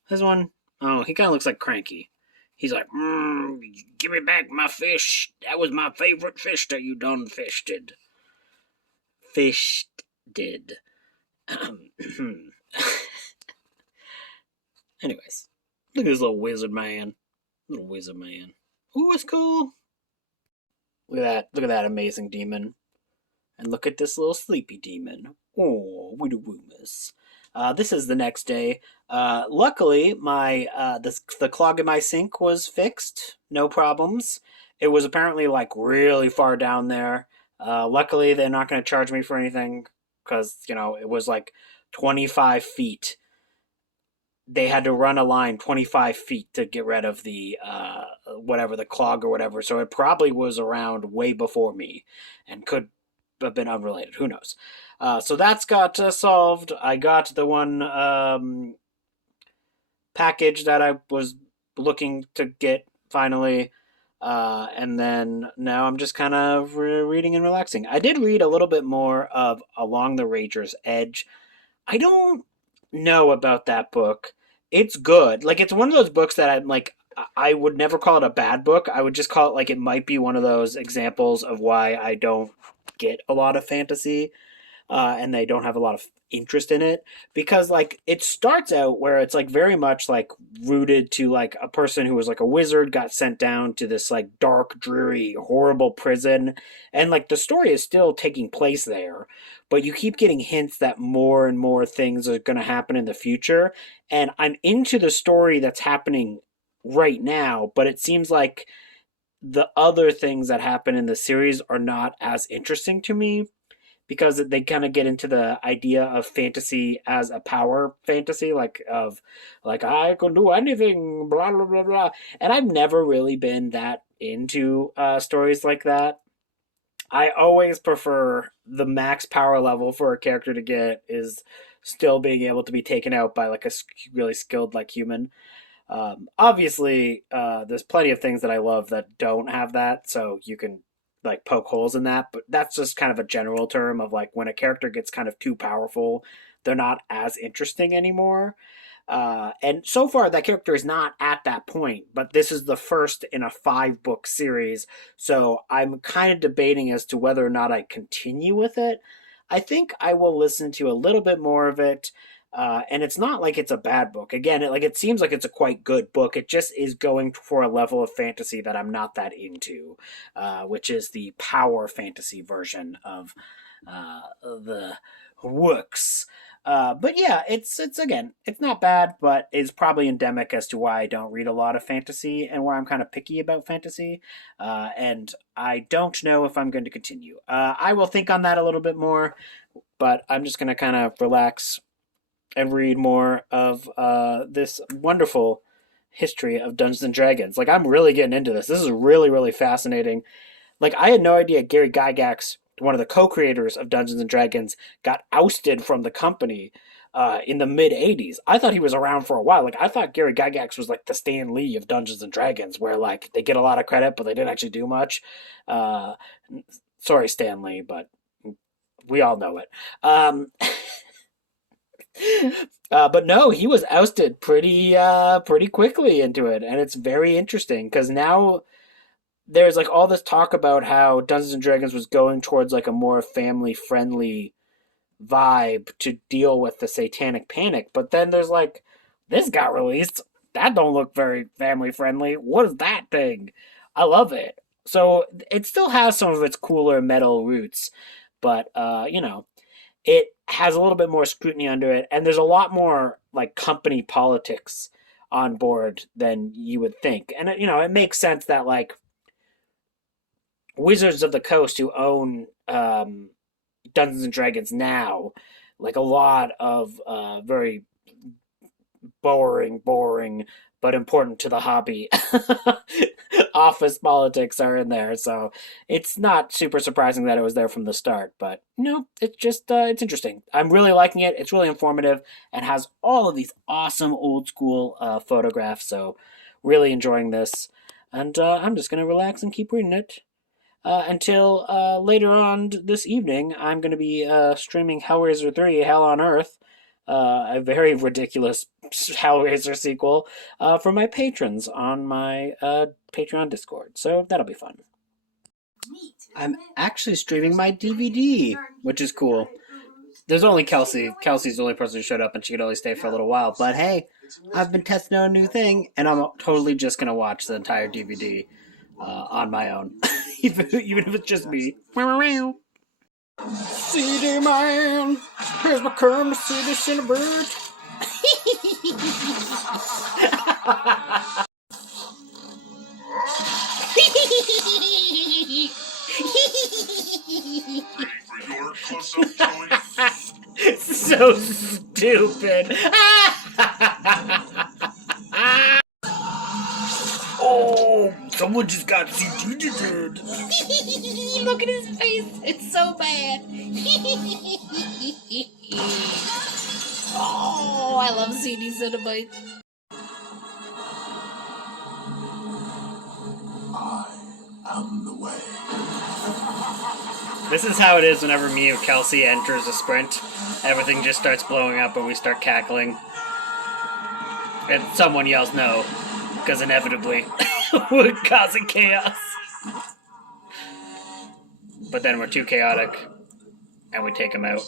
This one, oh, he kind of looks like Cranky. He's like, give me back my fish. That was my favorite fish that you done fished. Fished did. Anyways, look at this little wizard man. Little wizard man. Ooh, it's cool. Look at that. Look at that amazing demon. And look at this little sleepy demon. Oh, we do woomus. This is the next day. Luckily, the clog in my sink was fixed. No problems. It was apparently like really far down there. Luckily, they're not going to charge me for anything because it was like 25 feet. They had to run a line 25 feet to get rid of the whatever, the clog or whatever. So it probably was around way before me and could have been unrelated. Who knows? So that's got solved. I got the one package that I was looking to get finally. And then now I'm just kind of reading and relaxing. I did read a little bit more of Along the Rager's Edge. I don't know about that book. It's good. Like, it's one of those books that I'm like, I would never call it a bad book. I would just call it like it might be one of those examples of why I don't get a lot of fantasy and they don't have a lot of interest in it, because like it starts out where it's like very much like rooted to like a person who was like a wizard got sent down to this like dark, dreary, horrible prison, and like the story is still taking place there, but you keep getting hints that more and more things are going to happen in the future, and I'm into the story that's happening right now, but it seems like the other things that happen in the series are not as interesting to me because they kind of get into the idea of fantasy as a power fantasy, like of like I can do anything, blah blah blah blah. And I've never really been that into stories like that. I always prefer the max power level for a character to get is still being able to be taken out by like a really skilled like human. Obviously, there's plenty of things that I love that don't have that, so you can like poke holes in that, but that's just kind of a general term of like when a character gets kind of too powerful, they're not as interesting anymore. And so far, that character is not at that point, but this is the first in a 5 book series. So I'm kind of debating as to whether or not I continue with it. I think I will listen to a little bit more of it. And it's not like it's a bad book. Again, it seems like it's a quite good book. It just is going for a level of fantasy that I'm not that into, which is the power fantasy version of the works. But yeah, it's again, it's not bad, but it's probably endemic as to why I don't read a lot of fantasy and why I'm kind of picky about fantasy. And I don't know if I'm going to continue. I will think on that a little bit more, but I'm just going to kind of relax and read more of this wonderful history of Dungeons and Dragons. Like I'm really getting into this. This is really really fascinating. Like I had no idea Gary Gygax, one of the co-creators of Dungeons and Dragons, got ousted from the company in the mid '80s. I thought he was around for a while. Like I thought Gary Gygax was like the Stan Lee of Dungeons and Dragons, where like they get a lot of credit but they didn't actually do much. Uh, Sorry, Stan Lee, but we all know it. But no, he was ousted pretty quickly into it, and it's very interesting because now there's like all this talk about how Dungeons and Dragons was going towards like a more family friendly vibe to deal with the satanic panic, but then there's like this got released. That don't look very family friendly. What is that thing? I love it. So it still has some of its cooler metal roots, but it has a little bit more scrutiny under it, and there's a lot more like company politics on board than you would think. And it makes sense that like Wizards of the Coast, who own Dungeons and Dragons now, like a lot of very boring, but important to the hobby office politics are in there. So it's not super surprising that it was there from the start. But it's just it's interesting. I'm really liking it. It's really informative and has all of these awesome old school photographs. So really enjoying this, and I'm just gonna relax and keep reading it. Until later on this evening, I'm going to be streaming Hellraiser 3 Hell on Earth, a very ridiculous Hellraiser sequel, for my patrons on my Patreon Discord. So that'll be fun. I'm actually streaming my DVD, which is cool. There's only Kelsey. Kelsey's the only person who showed up, and she could only stay for a little while. But hey, I've been testing out a new thing, and I'm totally just going to watch the entire DVD on my own. even if it's just me. CD man, here's my current CD Cinnabird. So stupid. Oh, someone just got CD'd. Look at his face. It's so bad. Oh, I love CD Cinnabite. I am the way. This is how it is whenever me and Kelsey enters a sprint. Everything just starts blowing up and we start cackling. And someone yells no, because inevitably we're causing chaos. But then we're too chaotic, and we take him out.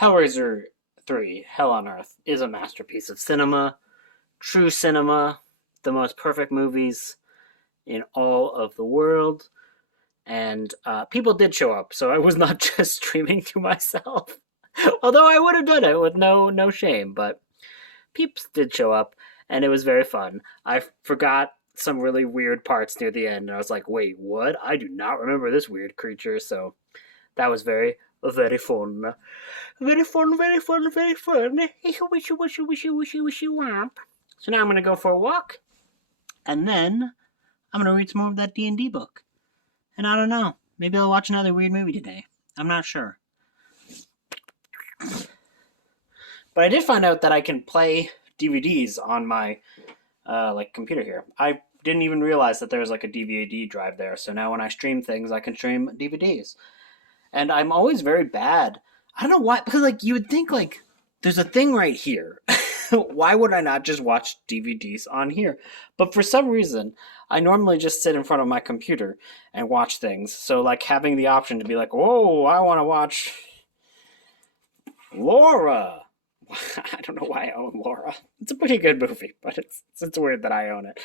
Hellraiser 3, Hell on Earth, is a masterpiece of cinema. True cinema. The most perfect movies in all of the world. And people did show up, so I was not just streaming to myself. Although I would have done it with no shame, but peeps did show up, and it was very fun. I forgot some really weird parts near the end, and I was like, wait, what? I do not remember this weird creature, so that was very fun. Very fun. Wishy womp. So now I'm going to go for a walk, and then I'm going to read some more of that D&D book. And I don't know, maybe I'll watch another weird movie today. I'm not sure. But I did find out that I can play DVDs on my computer here. I didn't even realize that there was like a DVD drive there. So now when I stream things, I can stream DVDs. And I'm always very bad. I don't know why, because like you would think like there's a thing right here. Why would I not just watch DVDs on here? But for some reason, I normally just sit in front of my computer and watch things. So like having the option to be like, whoa, I want to watch Laura. I don't know why I own Laura. It's a pretty good movie, but it's weird that I own it.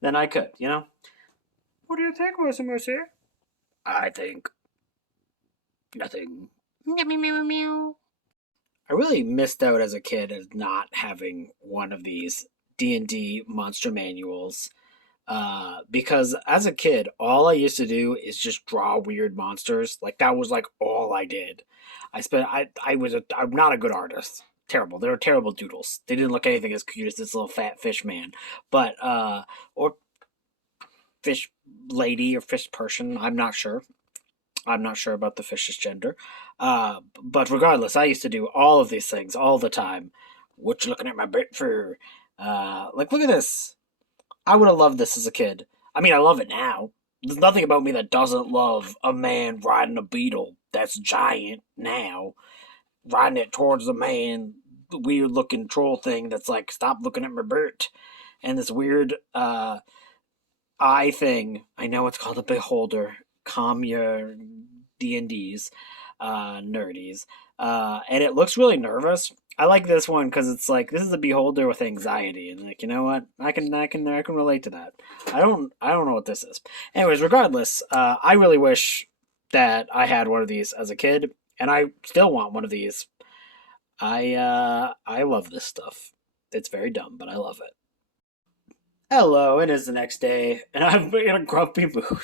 Then I could, you know. What do you think, Mercy? I think nothing. Meow, meow, meow, meow. I really missed out as a kid as not having one of these D&D monster manuals. Because as a kid, all I used to do is just draw weird monsters. Like that was like all I did. I'm not a good artist. Terrible. They were terrible doodles. They didn't look anything as cute as this little fat fish man. But or fish lady or fish person. I'm not sure. I'm not sure about the fish's gender. But regardless, I used to do all of these things all the time. What you looking at my bit for? Like, look at this. I would have loved this as a kid. I mean, I love it now. There's nothing about me that doesn't love a man riding a beetle that's giant now, riding it towards the man, the weird looking troll thing that's like, stop looking at my bird. And this weird eye thing. I know it's called a beholder. Calm your D&Ds, nerdies. And it looks really nervous. I like this one because it's like this is a beholder with anxiety, and like you know what, I can relate to that. I don't know what this is. Anyways, regardless, I really wish that I had one of these as a kid, and I still want one of these. I love this stuff. It's very dumb, but I love it. Hello, it is the next day, and I'm in a grumpy mood.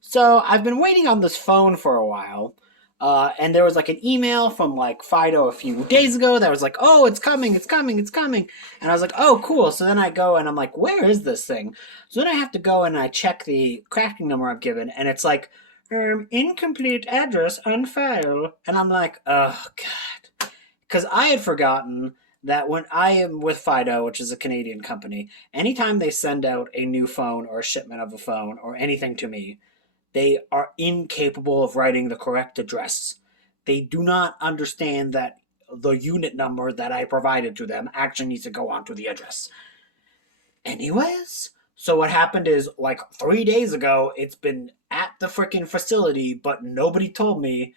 So I've been waiting on this phone for a while. And there was like an email from like Fido a few days ago that was like, oh, it's coming, it's coming, it's coming. And I was like, oh, cool. So then I go and I'm like, where is this thing? So then I have to go and I check the tracking number I'm given, and it's like, incomplete address on file. And I'm like, oh, God. Because I had forgotten that when I am with Fido, which is a Canadian company, anytime they send out a new phone or a shipment of a phone or anything to me, they are incapable of writing the correct address. They do not understand that the unit number that I provided to them actually needs to go onto the address. Anyways, so what happened is like 3 days ago, it's been at the freaking facility, but nobody told me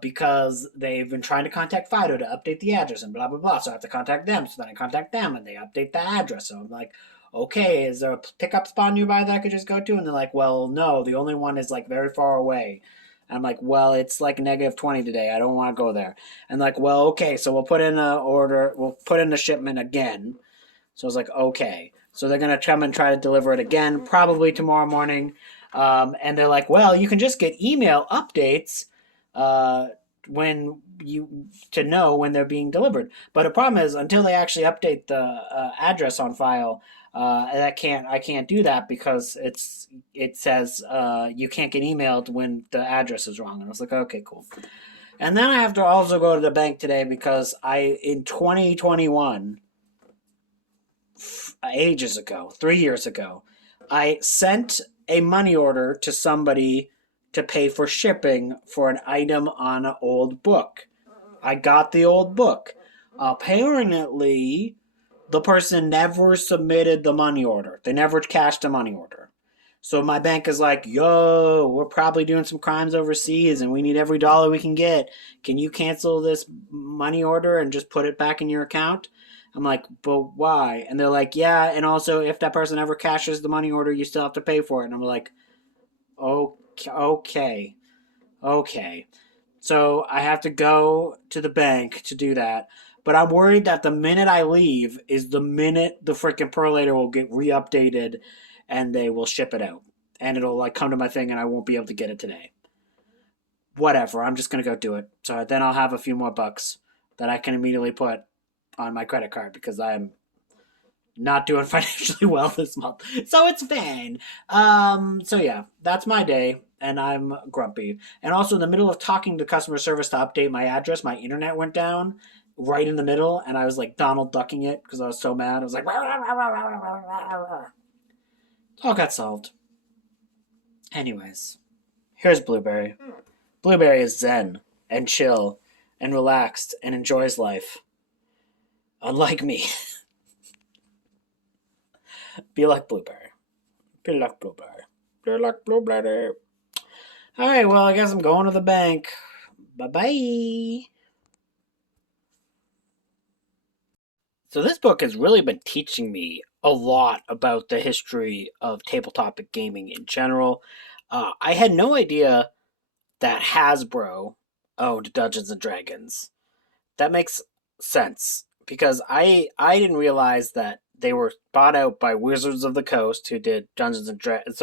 because they've been trying to contact Fido to update the address and blah, blah, blah. So I have to contact them. So then I contact them and they update the address. So I'm like, okay, is there a pickup spot nearby that I could just go to? And they're like, well, no, the only one is like very far away. And I'm like, well, it's like -20 today. I don't want to go there. And like, well, okay, so we'll put in a order. We'll put in the shipment again. So I was like, okay. So they're going to come and try to deliver it again, probably tomorrow morning. And they're like, well, you can just get email updates when you to know when they're being delivered. But the problem is until they actually update the address on file, I can't do that because it says you can't get emailed when the address is wrong. And I was like, okay, cool. And then I have to also go to the bank today because in 2021, ages ago, 3 years ago, I sent a money order to somebody to pay for shipping for an item on an old book. I got the old book. Apparently, the person never submitted the money order. They never cashed the money order. So my bank is like, yo, we're probably doing some crimes overseas and we need every dollar we can get. Can you cancel this money order and just put it back in your account? I'm like, but why? And they're like, yeah, and also if that person ever cashes the money order, you still have to pay for it. And I'm like, okay. So I have to go to the bank to do that. But I'm worried that the minute I leave is the minute the freaking perlator will get re-updated and they will ship it out. And it'll like come to my thing and I won't be able to get it today. Whatever, I'm just going to go do it. So then I'll have a few more bucks that I can immediately put on my credit card because I'm not doing financially well this month. So it's fine. So yeah, that's my day and I'm grumpy. And also in the middle of talking to customer service to update my address, my internet went down, right in the middle, and I was like Donald ducking it because I was so mad. I was like, all got solved. Anyways, here's Blueberry. Blueberry is zen and chill and relaxed and enjoys life. Unlike me. Be like Blueberry. Be like Blueberry. Be like Blueberry. Alright, well, I guess I'm going to the bank. Bye bye. So, this book has really been teaching me a lot about the history of tabletop gaming in general. I had no idea that Hasbro owned Dungeons and Dragons. That makes sense because I didn't realize that they were bought out by Wizards of the Coast, who did Dungeons and Dragons,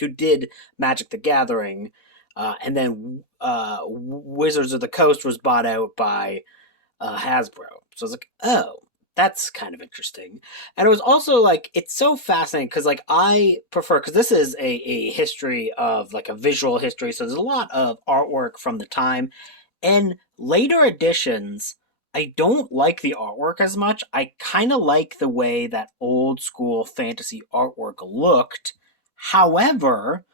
who did Magic the Gathering, and then Wizards of the Coast was bought out by Hasbro. So I was like, oh, that's kind of interesting. And it was also like, it's so fascinating because like I prefer, because this is a history of like a visual history. So there's a lot of artwork from the time and later editions. I don't like the artwork as much. I kind of like the way that old school fantasy artwork looked. However,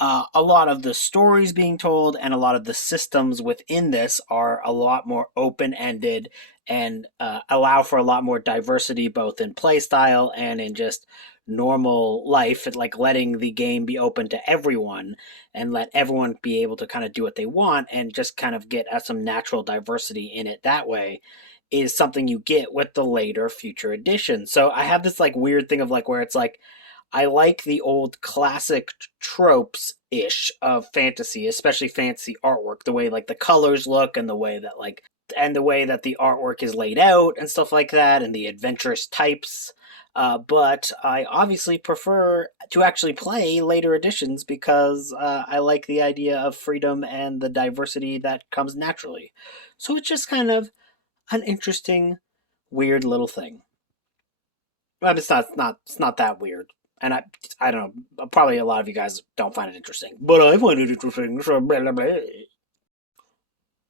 a lot of the stories being told and a lot of the systems within this are a lot more open ended and allow for a lot more diversity both in play style and in just normal life, like letting the game be open to everyone and let everyone be able to kind of do what they want and just kind of get some natural diversity in it that way is something you get with the later future editions. So I have this like weird thing of like where it's like I like the old classic tropes ish of fantasy, especially fantasy artwork, the way like the colors look and the way that the artwork is laid out and stuff like that, and the adventurous types. But I obviously prefer to actually play later editions because I like the idea of freedom and the diversity that comes naturally. So it's just kind of an interesting, weird little thing. But it's not that weird. And I don't know. Probably a lot of you guys don't find it interesting, but I find it interesting. So blah, blah, blah.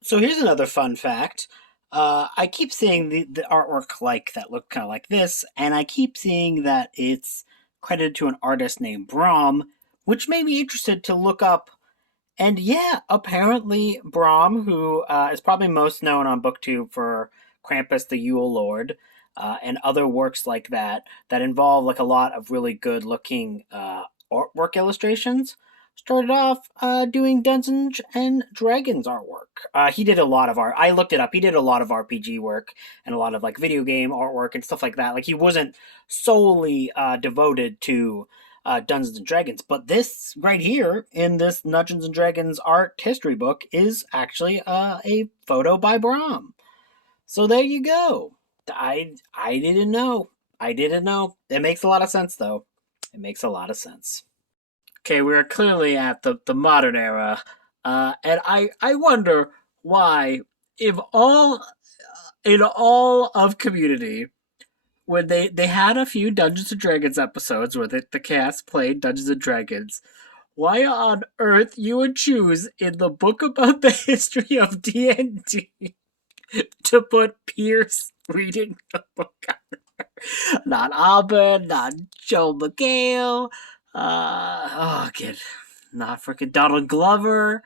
So here's another fun fact. I keep seeing the artwork like that look kind of like this, and I keep seeing that it's credited to an artist named Brom, which made me interested to look up. And yeah, apparently Brom, who is probably most known on BookTube for Krampus the Yule Lord, and other works like that that involve like a lot of really good looking artwork illustrations, started off doing Dungeons and Dragons artwork. He did a lot of art. I looked it up. He did a lot of RPG work and a lot of like video game artwork and stuff like that. Like he wasn't solely devoted to Dungeons and Dragons. But this right here in this Dungeons and Dragons art history book is actually a photo by Brom. So there you go. I didn't know. I didn't know. It makes a lot of sense though. It makes a lot of sense. Okay, we are clearly at the modern era, and I wonder why, if all in all of Community, when they had a few Dungeons and Dragons episodes where the cast played Dungeons and Dragons, why on earth you would choose in the book about the history of D&D to put Pierce reading the book? Not Auburn, not Joe McHale, kid, not freaking Donald Glover.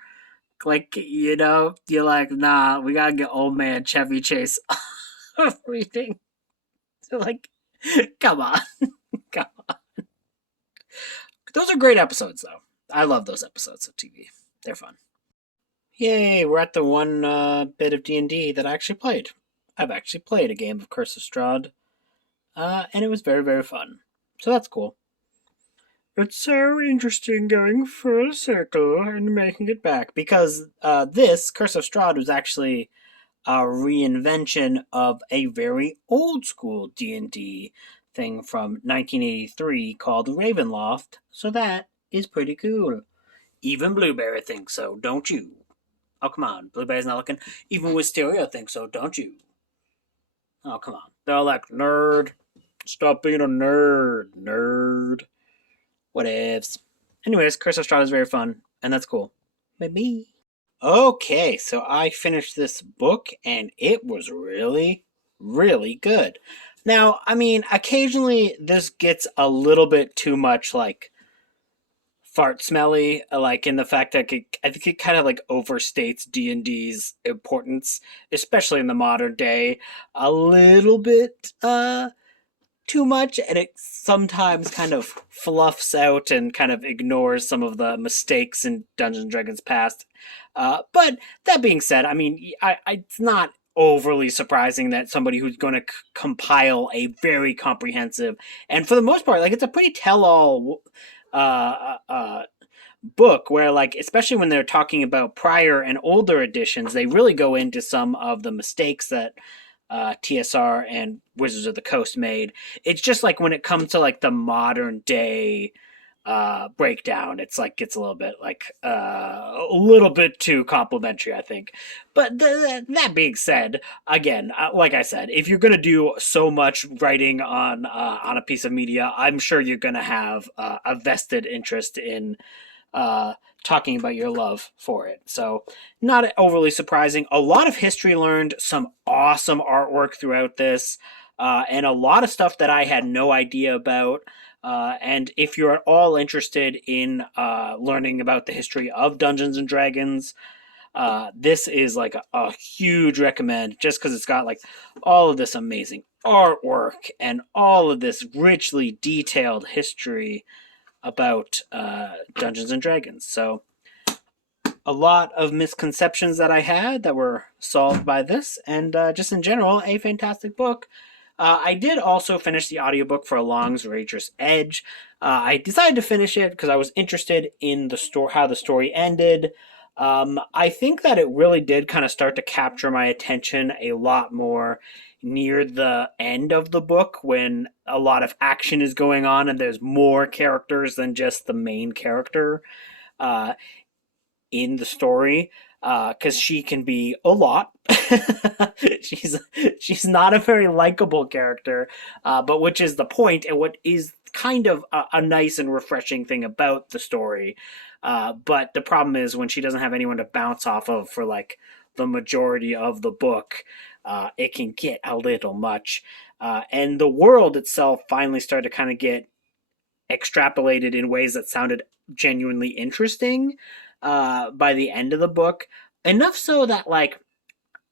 Like, you're like, nah, we gotta get old man Chevy Chase reading. Like, come on. Come on. Those are great episodes, though. I love those episodes of TV. They're fun. Yay, we're at the one bit of D&D that I actually played. I've actually played a game of Curse of Strahd, and it was very, very fun. So that's cool. It's so interesting going full circle and making it back, because this, Curse of Strahd, was actually a reinvention of a very old school D&D thing from 1983 called Ravenloft, so that is pretty cool. Even Blueberry thinks so, don't you? Oh, come on. Blueberry's not looking. Even Wisteria thinks so, don't you? Oh, come on. They're all like, nerd. Stop being a nerd. Nerd. What ifs? Anyways, Curse of Strahd is very fun, and that's cool. Maybe. Okay, so I finished this book and it was really, really good. Now, I mean, occasionally this gets a little bit too much like fart smelly, like in the fact that I think it kind of like overstates D&D's importance, especially in the modern day, a little bit too much, and it sometimes kind of fluffs out and kind of ignores some of the mistakes in Dungeons and Dragons past. But that being said, I mean, it's not overly surprising that somebody who's going to compile a very comprehensive and for the most part, like it's a pretty tell-all book where, like, especially when they're talking about prior and older editions, they really go into some of the mistakes that TSR and Wizards of the Coast made. It's just like when it comes to like the modern day breakdown, it's like gets a little bit like a little bit too complimentary, I think. But that being said, again, like I said, if you're gonna do so much writing on a piece of media, I'm sure you're gonna have a vested interest in uh, talking about your love for it. So, not overly surprising. A lot of history learned, some awesome artwork throughout this, and a lot of stuff that I had no idea about. And if you're at all interested in learning about the history of Dungeons and Dragons, this is like a huge recommend just because it's got like all of this amazing artwork and all of this richly detailed history about Dungeons and Dragons. So a lot of misconceptions that I had that were solved by this, and just in general, a fantastic book. I did also finish the audiobook for Along's Rager's Edge. I decided to finish it because I was interested in the story, how the story ended. I think that it really did kind of start to capture my attention a lot more near the end of the book when a lot of action is going on and there's more characters than just the main character uh, in the story because she can be a lot. she's she's not a very likable character, but which is the point and what is kind of a nice and refreshing thing about the story. But the problem is when she doesn't have anyone to bounce off of for like the majority of the book, it can get a little much. And the world itself finally started to kind of get extrapolated in ways that sounded genuinely interesting by the end of the book. Enough so that, like,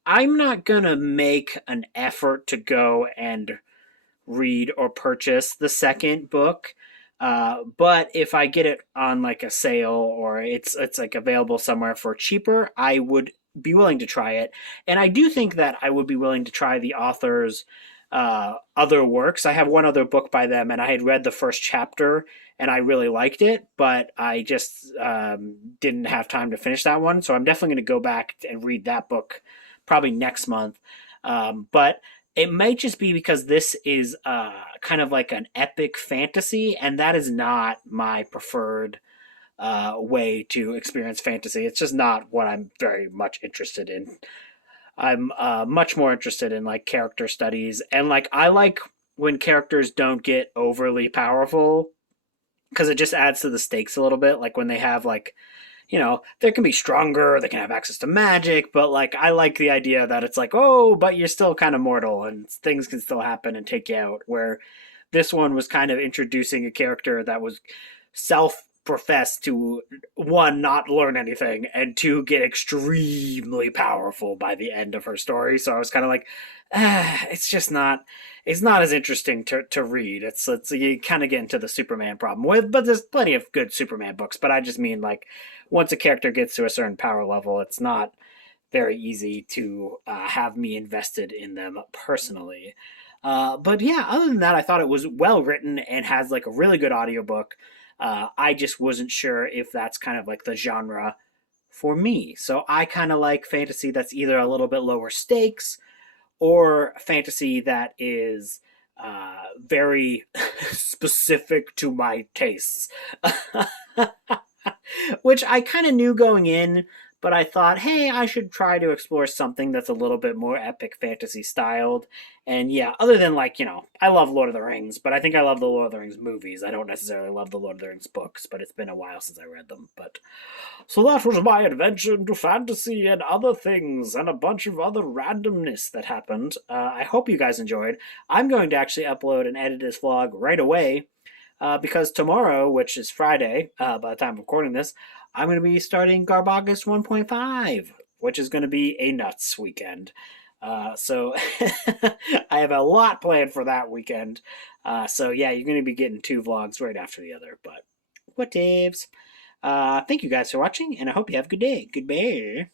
I'm not gonna make an effort to go and read or purchase the second book. But if I get it on like a sale or it's like available somewhere for cheaper, I would be willing to try it. And I do think that I would be willing to try the author's other works. I have one other book by them, and I had read the first chapter and I really liked it, but I just didn't have time to finish that one. So I'm definitely going to go back and read that book probably next month. But it might just be because this is kind of like an epic fantasy, and that is not my preferred way to experience fantasy. It's just not what I'm very much interested in. I'm much more interested in like character studies, and like I like when characters don't get overly powerful because it just adds to the stakes a little bit. Like when they have like they can be stronger, they can have access to magic, but like I like the idea that it's like, oh, but you're still kind of mortal and things can still happen and take you out. Where this one was kind of introducing a character that was self professed to one not learn anything and two get extremely powerful by the end of her story. So I was kind of like, it's just not it's not as interesting to read. It's you kind of get into the Superman problem with, but there's plenty of good Superman books. But I just mean like once a character gets to a certain power level, it's not very easy to have me invested in them personally. But yeah, other than that, I thought it was well written and has like a really good audiobook. I just wasn't sure if that's kind of like the genre for me. So I kind of like fantasy that's either a little bit lower stakes or fantasy that is very specific to my tastes. Which I kind of knew going in, but I thought, hey, I should try to explore something that's a little bit more epic fantasy styled. And yeah, other than like, I love Lord of the Rings, but I think I love the Lord of the Rings movies. I don't necessarily love the Lord of the Rings books, but it's been a while since I read them. But so that was my adventure into fantasy and other things and a bunch of other randomness that happened. I hope you guys enjoyed. I'm going to actually upload and edit this vlog right away because tomorrow, which is Friday, by the time I'm recording this, I'm going to be starting Garbagus 1.5, which is going to be a nuts weekend. So I have a lot planned for that weekend. So yeah, you're going to be getting 2 vlogs right after the other. But what Daves? Thank you guys for watching, and I hope you have a good day. Goodbye.